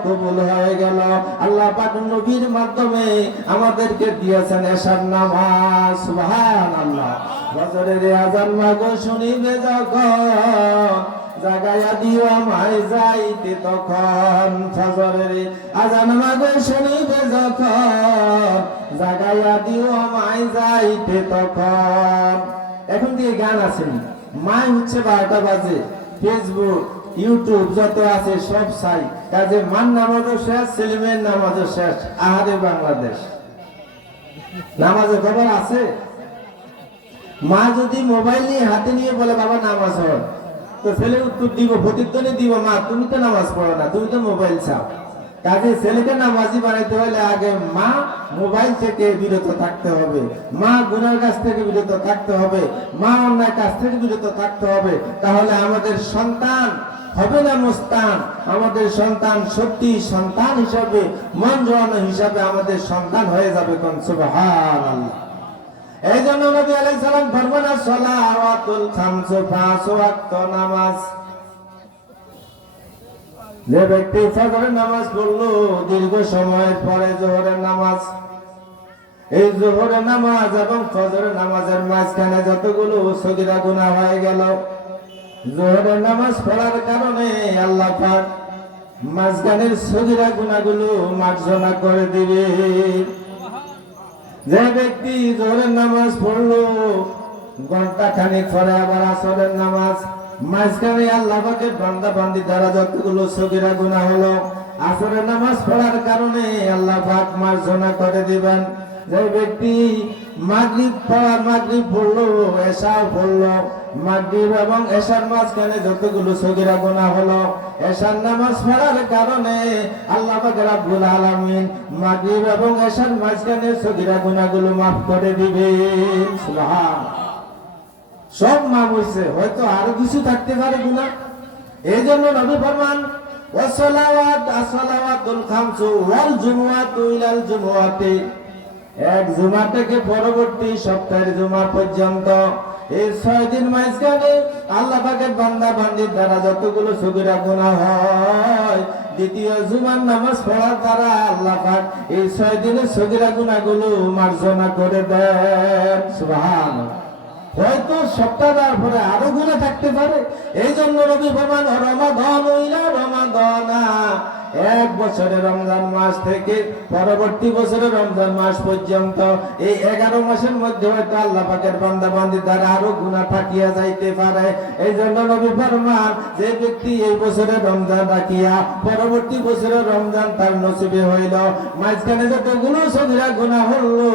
কবুল হয়ে গেল, আল্লাহ পাক নবীর মাধ্যমে আমাদেরকে দিয়েছেন এশার নামাজ। সুবহানাল্লাহ। ফজরের আযান মাগো শুনিবে যখন, জাগায়া দিও আমায় যাইতে তখন। ফজরের আযান মাগো শুনিবে যখন, জাগায়া দিও আমায় যাইতে তখন। এখন দিয়ে গান আছে, মাই হচ্ছে 12টা বাজে, ফেসবুক ইউটিউব যত আছে সব চাই, কাজে মান নামাজও শেষ, ছেলেমেয়ের নামাজও শেষ। আহারে বাংলাদেশ, নামাজের খবর আছে? মা যদি মোবাইল নিয়ে হাতে নিয়ে বলে বাবা নামাজ হয়, তো ছেলে উত্তর দিব, প্রতিধ্বনি দিব, মা তুমি তো নামাজ পড়ো না, তুমি তো মোবাইল চাও। কাজে ছেলেকে নামাজি বানাইতে হলে আগে মা মোবাইল থেকে বিরত থাকতে হবে, মা গুনার কাছ থেকে বিরত থাকতে হবে, মা অন্যায় কাছ থেকে বিরত থাকতে হবে। তাহলে আমাদের সন্তান হবে না মুস্তান, আমাদের সন্তান সত্যি সন্তান হিসাবে, মন জোয়ানো হিসাবে আমাদের সন্তান হয়ে যাবে। কোন সুবহানাল্লাহ। এই জন্য নবী আলাইহিস সালাম ফরমান, সালাওয়াতুল খামসু, 5 ওয়াক্ত নামাজ। যে ব্যক্তি ফজরের নামাজ পড়লো দীর্ঘ সময়ের পরে জোহরের নামাজ, এই জোহরের নামাজ এবং ফজরের নামাজের মাঝখানে যতগুলো সগীরা গুনাহ হয়ে গেল, জোহরের নামাজ পড়ার কারণে আল্লাহ পাক মাঝখানের সগীরা গুনাহগুলো মার্জনা করে দিবে। যে ব্যক্তি জোহরের নামাজ পড়লো, ঘন্টা খানিক পরে আবার আসরের নামাজ, মাঝখানে আল্লাহ পাকের বান্দা বান্দি দ্বারা যতগুলো সগীরা গুনাহ হলো, আসরের নামাজ পড়ার কারণে আল্লাহ পাক মার্জনা করে দিবেন। যে ব্যক্তি মাগরিব পড়লো, এশাও পড়লো, মাগরিব এবং এশার মাঝখানে যতগুলো সগীরা গুনাহ হলো, এশার নামাজ পড়ার কারণে আল্লাহ পাক রব্বুল আলামিন মাগরিব এবং এশার মাঝখানে সগীরা গুনাহগুলো maaf করে দিবেন। সুবহানাল্লাহ। সব মাফ হইছে, হয়তো আরো কিছু থাকতে পারে গুনাহ। এই জন্য নবী ফরমান, আসসালাওয়াতুল খামসু ওয়াল জুমআতু ইলাল জুমআতি, এক জুমা থেকে পরবর্তী সপ্তাহের জুমা পর্যন্ত এই 6 দিন মাঝখানে আল্লাহ পাকের বান্দা বান্দির দ্বারা যতগুলো সগীরা গুনাহ হয়, দ্বিতীয় জুমার নামাজ পড়ার দ্বারা আল্লাহ পাক এই 6 দিনের সগীরা গুনাহগুলো মার্জনা করে দেন। সুবহানাল্লাহ। হয়তো সপ্তাহ দেওয়ার পরে আরো গুনাহ থাকতে পারে। এই জন্য নবী ফরমান, রমাদান ইলা রমাদানা, 1 বছরের রমজান মাস থেকে পরবর্তী বছরের রমজান মাস পর্যন্ত এই 11 মাসের মধ্যে হয়তো আল্লাহ পাকের বান্দা বান্দির দ্বারা আরো গুনাহ থাকিয়া যাইতে পারে। এই জন্য নবী ফরমান, যে ব্যক্তি এই বছরের রমজান রাখিয়া পরবর্তী বছরের রমজান তার নসিবে হইল, মাঝখানে যতগুলো সগীরা গুনাহ হলো,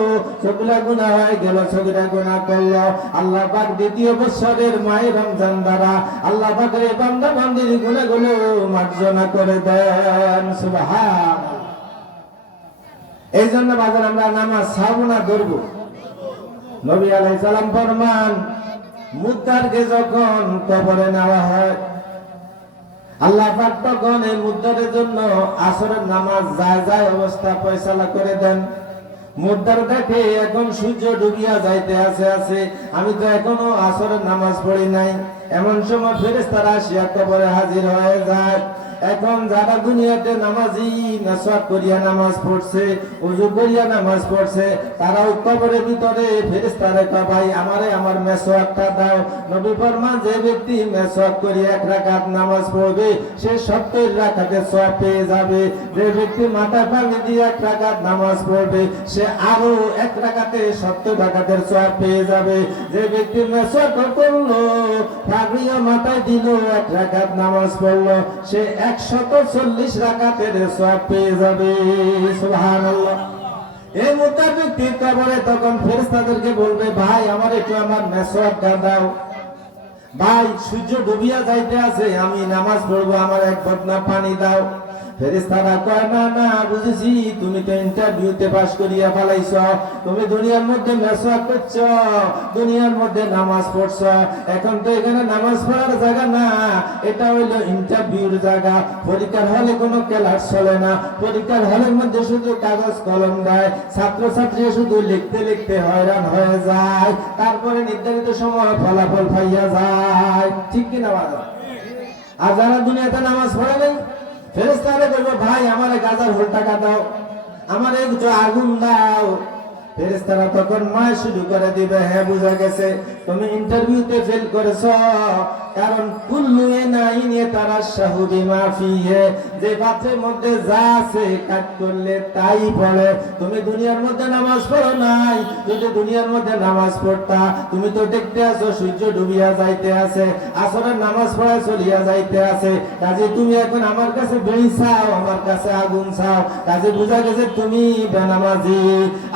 সগীরা গুনাহ হয়ে গেল, সগীরা গুনাহ করলো, আল্লাহ পাক দ্বিতীয় বছরের মাহে রমজান দ্বারা আল্লাহ পাকের এই বান্দা বান্দির গুনাহগুলো মার্জনা করে দেন। সুবহানাল্লাহ। এই জন্য বাজার আমরা নামাজ ছাড়বো না, ধরবো। নবী আলাইহিস সালাম ফরমান, মুদ্দারকে যখন কবরে নেওয়া হয়, আল্লাহ পাক তখন এই মুদ্দারের জন্য আসরের নামাজ যায় যায় অবস্থা ফয়সালা করে দেন। মুদ্রার দেখে এখন সূর্য ডুবিয়া যাইতে আছে আমি তো এখনো আসরের নামাজ পড়ি নাই। এমন সময় ফেরেশতারা আসিয়া কবরে হাজির হয়ে যায়। এখন যারা দুনিয়াতে নামাজি মেসওয়াক করিয়া নামাজ পড়ছে, ওযু করিয়া নামাজ পড়ছে, তারা ওই কবরের ভিতরে ফেরেশতারা কয় ভাই আমারে আমার মেসওয়াকটা দাও। নবী ফরমান যে ব্যক্তি মেসওয়াক করিয়া 1 রাকাত নামাজ পড়বে সে 70 রাকাতের সওয়াব পেয়ে যাবে। যে ব্যক্তি মাথা পানি দিয়ে 1 রাকাত নামাজ পড়বে সে আরো 1 রাকাতে 70 রাকাতের সওয়াব পেয়ে যাবে। যে ব্যক্তি মেসওয়াক করলো পাগড়িও মাথায় দিল 1 রাকাত নামাজ পড়লো সে 140 রাকাতের সওয়াব পেয়ে যাবে। সুবহানাল্লাহ। এই মুতাবিক কবরে তখন ফেরেশতাদেরকে বলবে ভাই আমার একটু আমার মেসওয়াকটা দাও। ভাই সূর্য ডুবিয়া যাইতে আছে আমি নামাজ পড়বো আমার 1 বদনা পানি দাও। ফেরেশতারা কয় না না বুঝেছি তুমি তো ইন্টারভিউতে পাস করিয়া ফেলাইছো, তুমি দুনিয়ার মধ্যে মেসওয়াক করছো, দুনিয়ার মধ্যে নামাজ পড়ছো, এখন তো এখানে নামাজ পড়ার জায়গা না, এটা হইলো ইন্টারভিউর জায়গা। পরীক্ষার হলে কোনো ক্লাস চলে না, পরীক্ষার হলের মধ্যে শুধু কাগজ কলম দেয়, ছাত্রছাত্রী শুধু লিখতে লিখতে হয়রান হয়ে যায়, তারপরে নির্ধারিত সময় ফলাফল পাইয়া যায়। ঠিক কিনা বাবা? আর যারা দুনিয়াতে নামাজ পড়ে নাই ফেরেশতারা বলবে ভাই আমারে গাজার হোল টাকা দাও, আমারে একটু আগুন দাও। ফেরেশতারা তখন মায় শুরু করে দিবে হ্যাঁ বুঝা গেছে তুমি ইন্টারভিউতে ফেল করেছো, কারণ কুল্লু ইনাইনি তারাশাহু বিমা ফিহি, যে পাত্রের মধ্যে যা আছে কাট করলে তাই পড়ে। তুমি দুনিয়ার মধ্যে নামাজ পড়ো নাই, যদি দুনিয়ার মধ্যে নামাজ পড়তা তুমি তো দেখতে আছো সূর্য ডুবিয়া যাইতে আছে, আসরের নামাজ পড়া চলিয়া যাইতে আছে, কাজে তুমি এখন আমার কাছে বেড়ি চাও, আমার কাছে আগুন চাও, কাজে বুঝা গেছে তুমি বেনামাজি।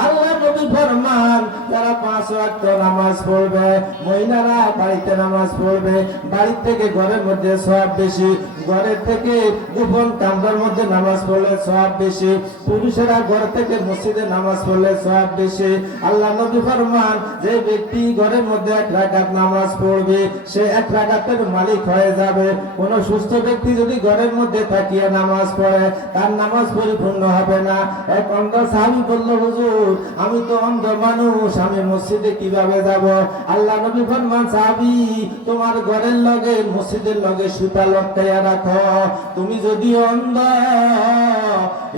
আল্লাহ নবী ফরমান যারা 5 ওয়াক্ত নামাজ পড়বে, মহিলারা বাড়িতে নামাজ পড়বে, বাড়ির থেকে ঘরের মধ্যে সওয়াব বেশি, ঘরের থেকে গোপন কামরার মধ্যে নামাজ পড়লে সওয়াব বেশি, পুরুষেরা ঘর থেকে মসজিদে নামাজ পড়লে সওয়াব বেশি। আল্লাহ নবী ফরমান যে ব্যক্তি ঘরের মধ্যে 1 রাকাত নামাজ পড়বে সে 1 রাকাতের মালিক হয়ে যাবে। কোন সুস্থ ব্যক্তি যদি ঘরের মধ্যে থাকিয়া নামাজ পড়ে তার নামাজ পরিপূর্ণ হবে না। এক অন্ধ সাহাবী বলল হুজুর আমি তো অন্ধ মানুষ, আমি মসজিদে কিভাবে যাব? আল্লাহ নবী ফরমান সাহাবী তোমার ঘরের লগে মসজিদের লগে সুতা লটকাইয়া রাখো, তুমি যদি অন্ধ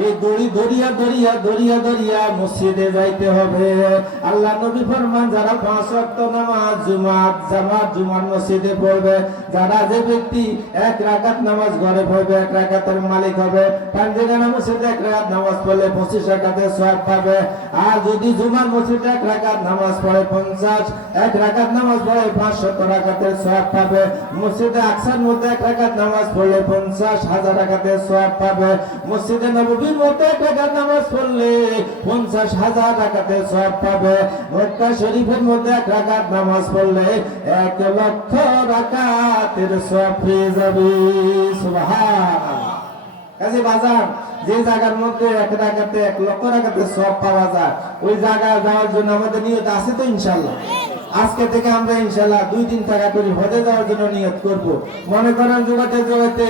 এই দড়ি দড়িয়া দড়িয়া দড়িয়া দড়িয়া মসজিদে যাইতে হবে। আল্লাহ নবী ফরমান যারা 5 ওয়াক্ত নামাজ জুমার মসজিদে পড়বে, যারা যে ব্যক্তি 1 রাকাত নামাজ ঘরে পড়বে 1 রাকাতের মালিক হবে, পাঞ্জেগানা মসজিদে 1 রাকাত নামাজ পড়লে 25 রাকাতের সওয়াব পাবে। আর যদি জুমার মসজিদে 1 রাকাত নামাজ পড়ে 50, 1 রাকাত নামাজ পড়ে 500 রাকাতের সওয়াব পাবে। মসজিদে আকসার মধ্যে 1 রাকাত নামাজ পড়লে 50,000 রাকাতের সওয়াব পাবে। মসজিদে নববীর মধ্যে 1 রাকাত নামাজ পড়লে 50,000 রাকাতের সওয়াব পাবে। মক্কা শরীফের মধ্যে 1 রাকাত নামাজ পড়লে 1 লক্ষ রাকাতের সওয়াব পেয়ে যাবে। সুবহানাল্লাহ। কাজে বাজার যে জায়গার মধ্যে 1 রাকাতে 1 লক্ষ রাকাতের সওয়াব পাওয়া যায় ওই জায়গায় যাওয়ার জন্য আমাদের নিয়ত আছে তো ইনশাআল্লাহ। আজকে থেকে আমরা ইনশাআল্লাহ 2-3 টাকা করে হজে যাওয়ার জন্য নিয়ত করব। মনে করেন জোগাতে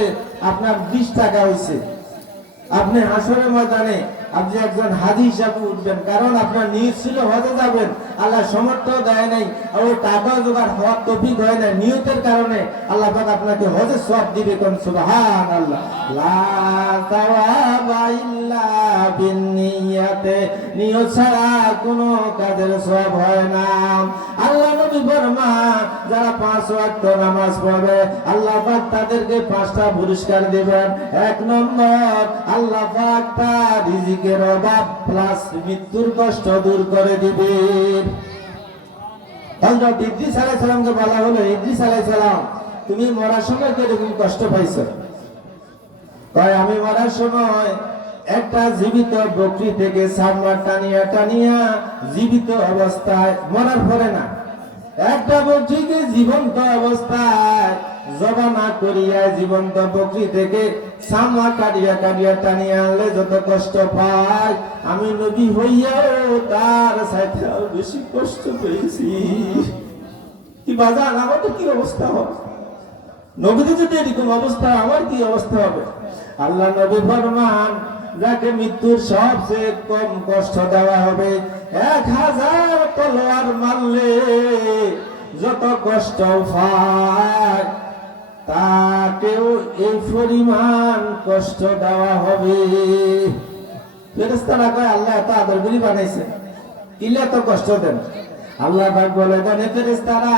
আপনার 20 টাকা হইছে, আপনি হাসরের ময়দানে আপনি একজন হাজি হিসাবে উঠবেন, কারণ আপনার নিয়ত ছিল হজে যাবেন, আল্লাহ সমর্থ দেয় নাই, আর ওই টাকা জোগাড় হওয়ার তৌফিক হয় না, নিয়তের কারণে আল্লাহ পাক আপনাকে হজের সওয়াব দিবে। কোন সুবহানাল্লাহ। লা সাওয়াবা ইল্লা বিন্নিয়াতে, নিয়ত ছাড়া কোনো কাজের সওয়াব হয় না। আল্লাহ নবী ফরমান যারা 5 ওয়াক্ত নামাজ পড়বে আল্লাহ পাক তাদেরকে 5টা পুরস্কার দিবেন। 1 নম্বর আল্লাহ পাক তার রিজিকের অভাব প্লাস মৃত্যুর কষ্ট দূর করে দিবেন। হযরত ইদ্রিস আলাইহিস সালামকে বলা হলো ইদ্রিস আলাইহিস সালাম তুমি মরার সময় কিরকম কষ্ট পাইছো? কয় আমি মরার সময় একটা জীবিত বকরি থেকে সামরা টানিয়া টানিয়া জীবিত অবস্থায়, মরার পরে না, একটা বকরিকে জীবন্ত অবস্থায় জবা না করিয়া জীবন্ত বকরি থেকে সামরা কাটিয়া কাটিয়া টানিয়া আনলে যত কষ্ট পায় আমি নবী হইয়াও তার সাথে বেশি কষ্ট পেয়েছি। কি বাজার আমাদের কি অবস্থা হবে? নবীদের যদি এরকম অবস্থা আমার কি অবস্থা হবে? আল্লাহ নবী ফরমান যাকে মৃত্যুর সবচেয়ে কম কষ্ট দেওয়া হবে, 1000 তলোয়ার মারলে যত কষ্ট পায় তাকেও এই পরিমাণ কষ্ট দেওয়া হবে। ফেরেশতারা কয় আল্লাহ এত আদর করে বানাইছে, কিলে এত কষ্ট দেন? আল্লাহ পাক বলে দেন, ফেরেশতারা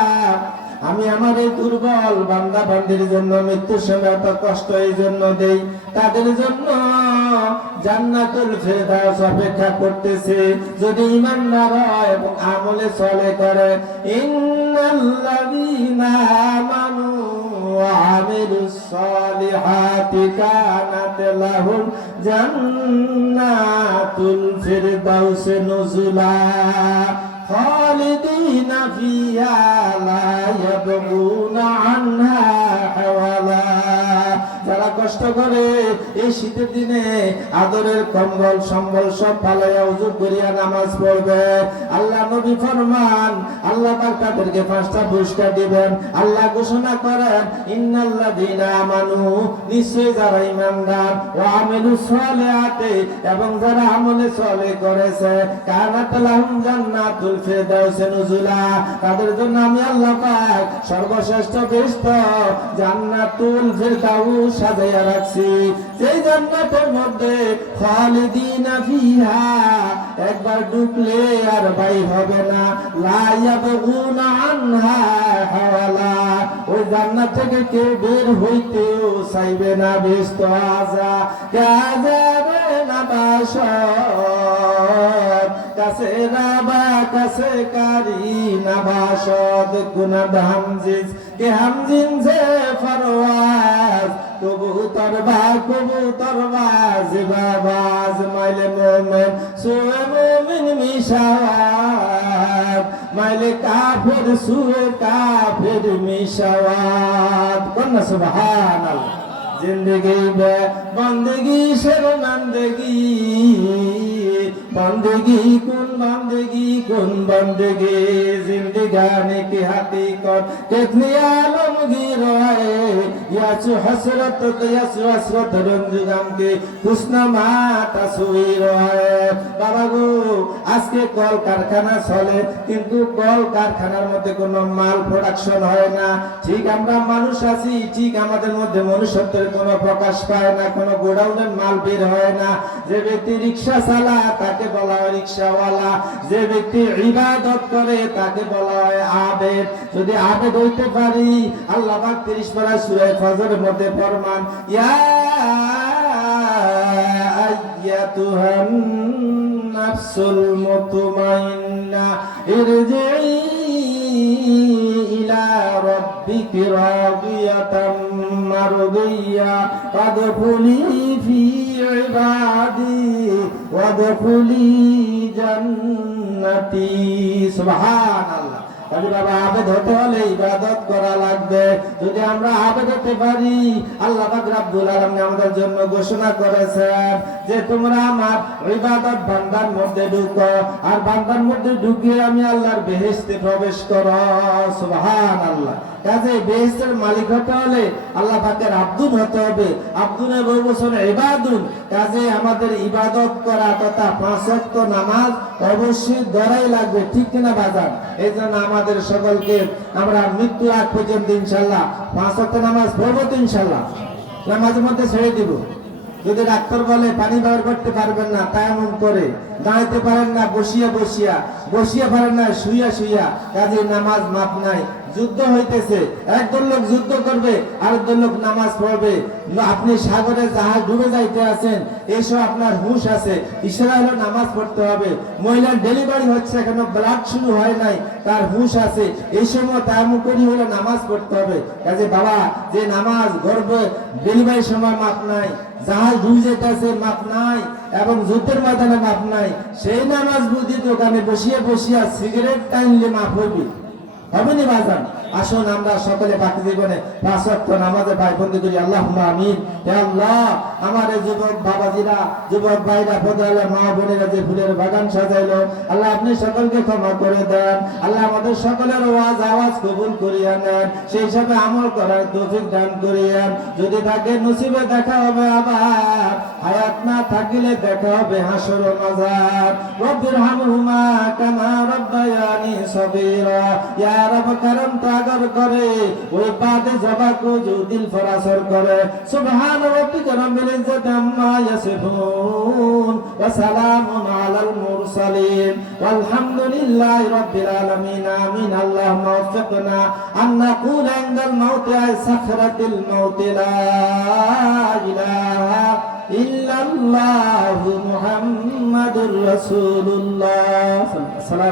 আমি আমার এই দুর্বল বান্দা বান্দির জন্য মৃত্যুর সময় এত কষ্ট এই জন্য দেই, তাদের জন্য জান্নাতুল ফেরদাউস অপেক্ষা করতেছে যদি ঈমানদার হয় এবং আমলে সলে করে। ইন্নাল্লাযীনা আমানু ওয়া আমিলুস সালিহাতি কানাত লাহুম জান্নাতুল ফিরদাউস নুজুলা খালিদিনা ফিহা লা ইয়াবগুনা আনহা হাওয়ালা। যারা কষ্ট করে এই শীতের দিনে আদরের কম্বল সম্বল সব ফালাইয়া উযু করিয়া নামাজ পড়বে, আল্লাহ নবী ফরমান আল্লাহ পাক তাদেরকে 5টা পুরস্কার দিবেন। আল্লাহ ঘোষণা করেন ইন্নাল্লাযীনা আমানু, নিশ্চয় যারা ঈমানদার, ওয়া আমিলুস সালিহাতি, এবং যারা আমলে সালেহ করেছে, কানাত লাহুম জান্নাতুল ফিরদাউস নুজুলা, তাদের জন্য আমি আল্লাহ পাক সর্বশ্রেষ্ঠ বেহেশত জান্নাতুল ফিরদাউস সাজাইয়া রাখছি। সেই জান্নাতের মধ্যে খালিদিনা ফিহা, একবার ঢুকলে আর বাইর হবে না, লা ইয়াবগুনা আনহা হাওয়ালা, ওই জান্নাত থেকে কেউ বের হইতেও চাইবে না। বেহেশত আযা কাযাবে না বাসদ, কাছে রাবা কাছে কারি না বাসদ, গুনাদ হামজিজ কে হামজিন যে ফরওয়াজ, কবুতর বাজ বাবাজ, মাইলে মোমেন সুয়ে মোমিন মিশাওয়াত, মাইলে কাফের সুয়ে কাফের মিশাওয়াত। কন্যা সুবহানাল্লাহ। जिंदगी में बंदगी शर्मंदगी, बंदगी कुन बंदगी, जिंदगानी की हकीकत कितनी आलमगीर है, यासु हसरत रंजुगम के खुशनमा तस्वीर है। बाबा गो আজকে কল কারখানা চলে, কিন্তু কল কারখানার মধ্যে কোনো মাল প্রোডাকশন হয় না। ঠিক আমরা মানুষ আছি, ঠিক আমাদের মধ্যে মনুষ্যত্বের কোনো প্রকাশ পায় না, কোনো গোডাউনের মাল বের হয় না। যে ব্যক্তি রিকশা চালায় তাকে বলা হয় রিকশাওয়ালা, যে ব্যক্তি ইবাদত করে তাকে বলা হয় আবেদ। যদি আবেদ হইতে পারি, আল্লাহ পাক 30 পারা সূরা ফজরের মধ্যে ফরমান, ইয়া আইয়াতুহান নাফসুল মুতমাইন্না ইরজিই ইলা রাব্বিকি রাদিয়াতাম মারদিয়া ফাদখুলি ফি ইবাদি ওয়াদখুলি জান্নাতি। সুবহানাল্লাহ। তাহলে বাবা আবেদ হতে হলে ইবাদত করা লাগবে। যদি আমরা আবেদ হতে পারি, আল্লাহ পাক রব্বুল আলামিন আমাদের জন্য ঘোষণা করেছেন যে তোমরা আমার ইবাদত বান্দার মধ্যে ঢুকো, আর বান্দার মধ্যে ঢুকিয়ে আমি আল্লাহর বেহেশতে প্রবেশ করো। সুবহানাল্লাহ। কাজে বেহেশতের মালিক হতে হলে আল্লাহ পাকের আব্দুন হতে হবে। আব্দুনের বহু বছর ইবাদুন। কাজে আমাদের ইবাদত করা তথা 5 ওয়াক্ত নামাজ অবশ্যই ধরাই লাগবে, ঠিক কিনা বাজার? এই জন্য আমাদের সকলকে আমরা মৃত্যু আগ পর্যন্ত ইনশাল্লাহ 5 ওয়াক্ত নামাজ পড়বো তো ইনশাল্লাহ। নামাজের মধ্যে ছেড়ে দিব। যদি ডাক্তার বলে পানি বার করতে পারবেন না, তায়াম্মুম করে, দাঁড়াতে পারেন না বসিয়া পারেন না শুইয়া, কাজে নামাজ মাপ নাই। যুদ্ধ হইতেছে, একদল লোক যুদ্ধ করবে, আরেকদল লোক নামাজ পড়বে। আপনি সাগরে জাহাজ ডুবে যাইতে আছেন, এসব আপনার হুঁশ আছে, ইশারা হলো নামাজ পড়তে হবে। মহিলার ডেলিভারি হচ্ছে, এখনো ব্লাড শুরু হয় নাই, তার হুঁশ আছে, এই সময় তায়াম্মুম করি হলো নামাজ পড়তে হবে। কাজে বাবা, যে নামাজ গর্ভে ডেলিভারির সময় মাপ নাই, জাহাজ ডুবে যেতেছে মাপ নাই, এবং যুদ্ধের ময়দানে মাপ নাই, সেই নামাজ বুঝি দোকানে বসিয়া সিগারেট টাইনলে মাপ হইবে, হবে নি বাজান? আসুন আমরা সকলে বাকি জীবনে 5 ওয়াক্ত নামাজে পায়বন্দি করি। আল্লাহুম্মা আমিন। হে আল্লাহ, আমার এই যুবক বাবাজিরা, যুবক ভাইরা, পদ্মালের মা বোনেরা যে ফুলের বাগান সাজাইলো, আল্লাহ আপনি সকলকে ক্ষমা করে দেন। আল্লাহ আমাদের সকলের আওয়াজ কবুল করিয়া নেন, সেই হিসাবে আমল করার তৌফিক দান করিয়েন। যদি থাকে নসিবে দেখা হবে আবার, হায়াত না থাকিলে দেখা হবে হাসর ও মাজার। রব্বিরহামহুমা কামা রব্বায়ানি সগীরা। ইয়া রব করম তাগর করে ওই বাদে জবাক রুজু দিল ফরাসর করে। সুবহান রাব্বিকা রাব্বিল ইজ্জাতি আম্মা ইয়াসিফুন ওয়া সালামুন আলাল মুরসালিন ওয়ালহামদুলিল্লাহি রাব্বিল আলামিন। আমিন। আল্লাহুম্মা ওয়াফিকনা আন নাকুলা ইনদাল মাউতি আই সাখরাতিল মাউতি লা ইলাহা ইল্লাল্লাহু মুহাম্মাদুর রাসূলুল্লাহ।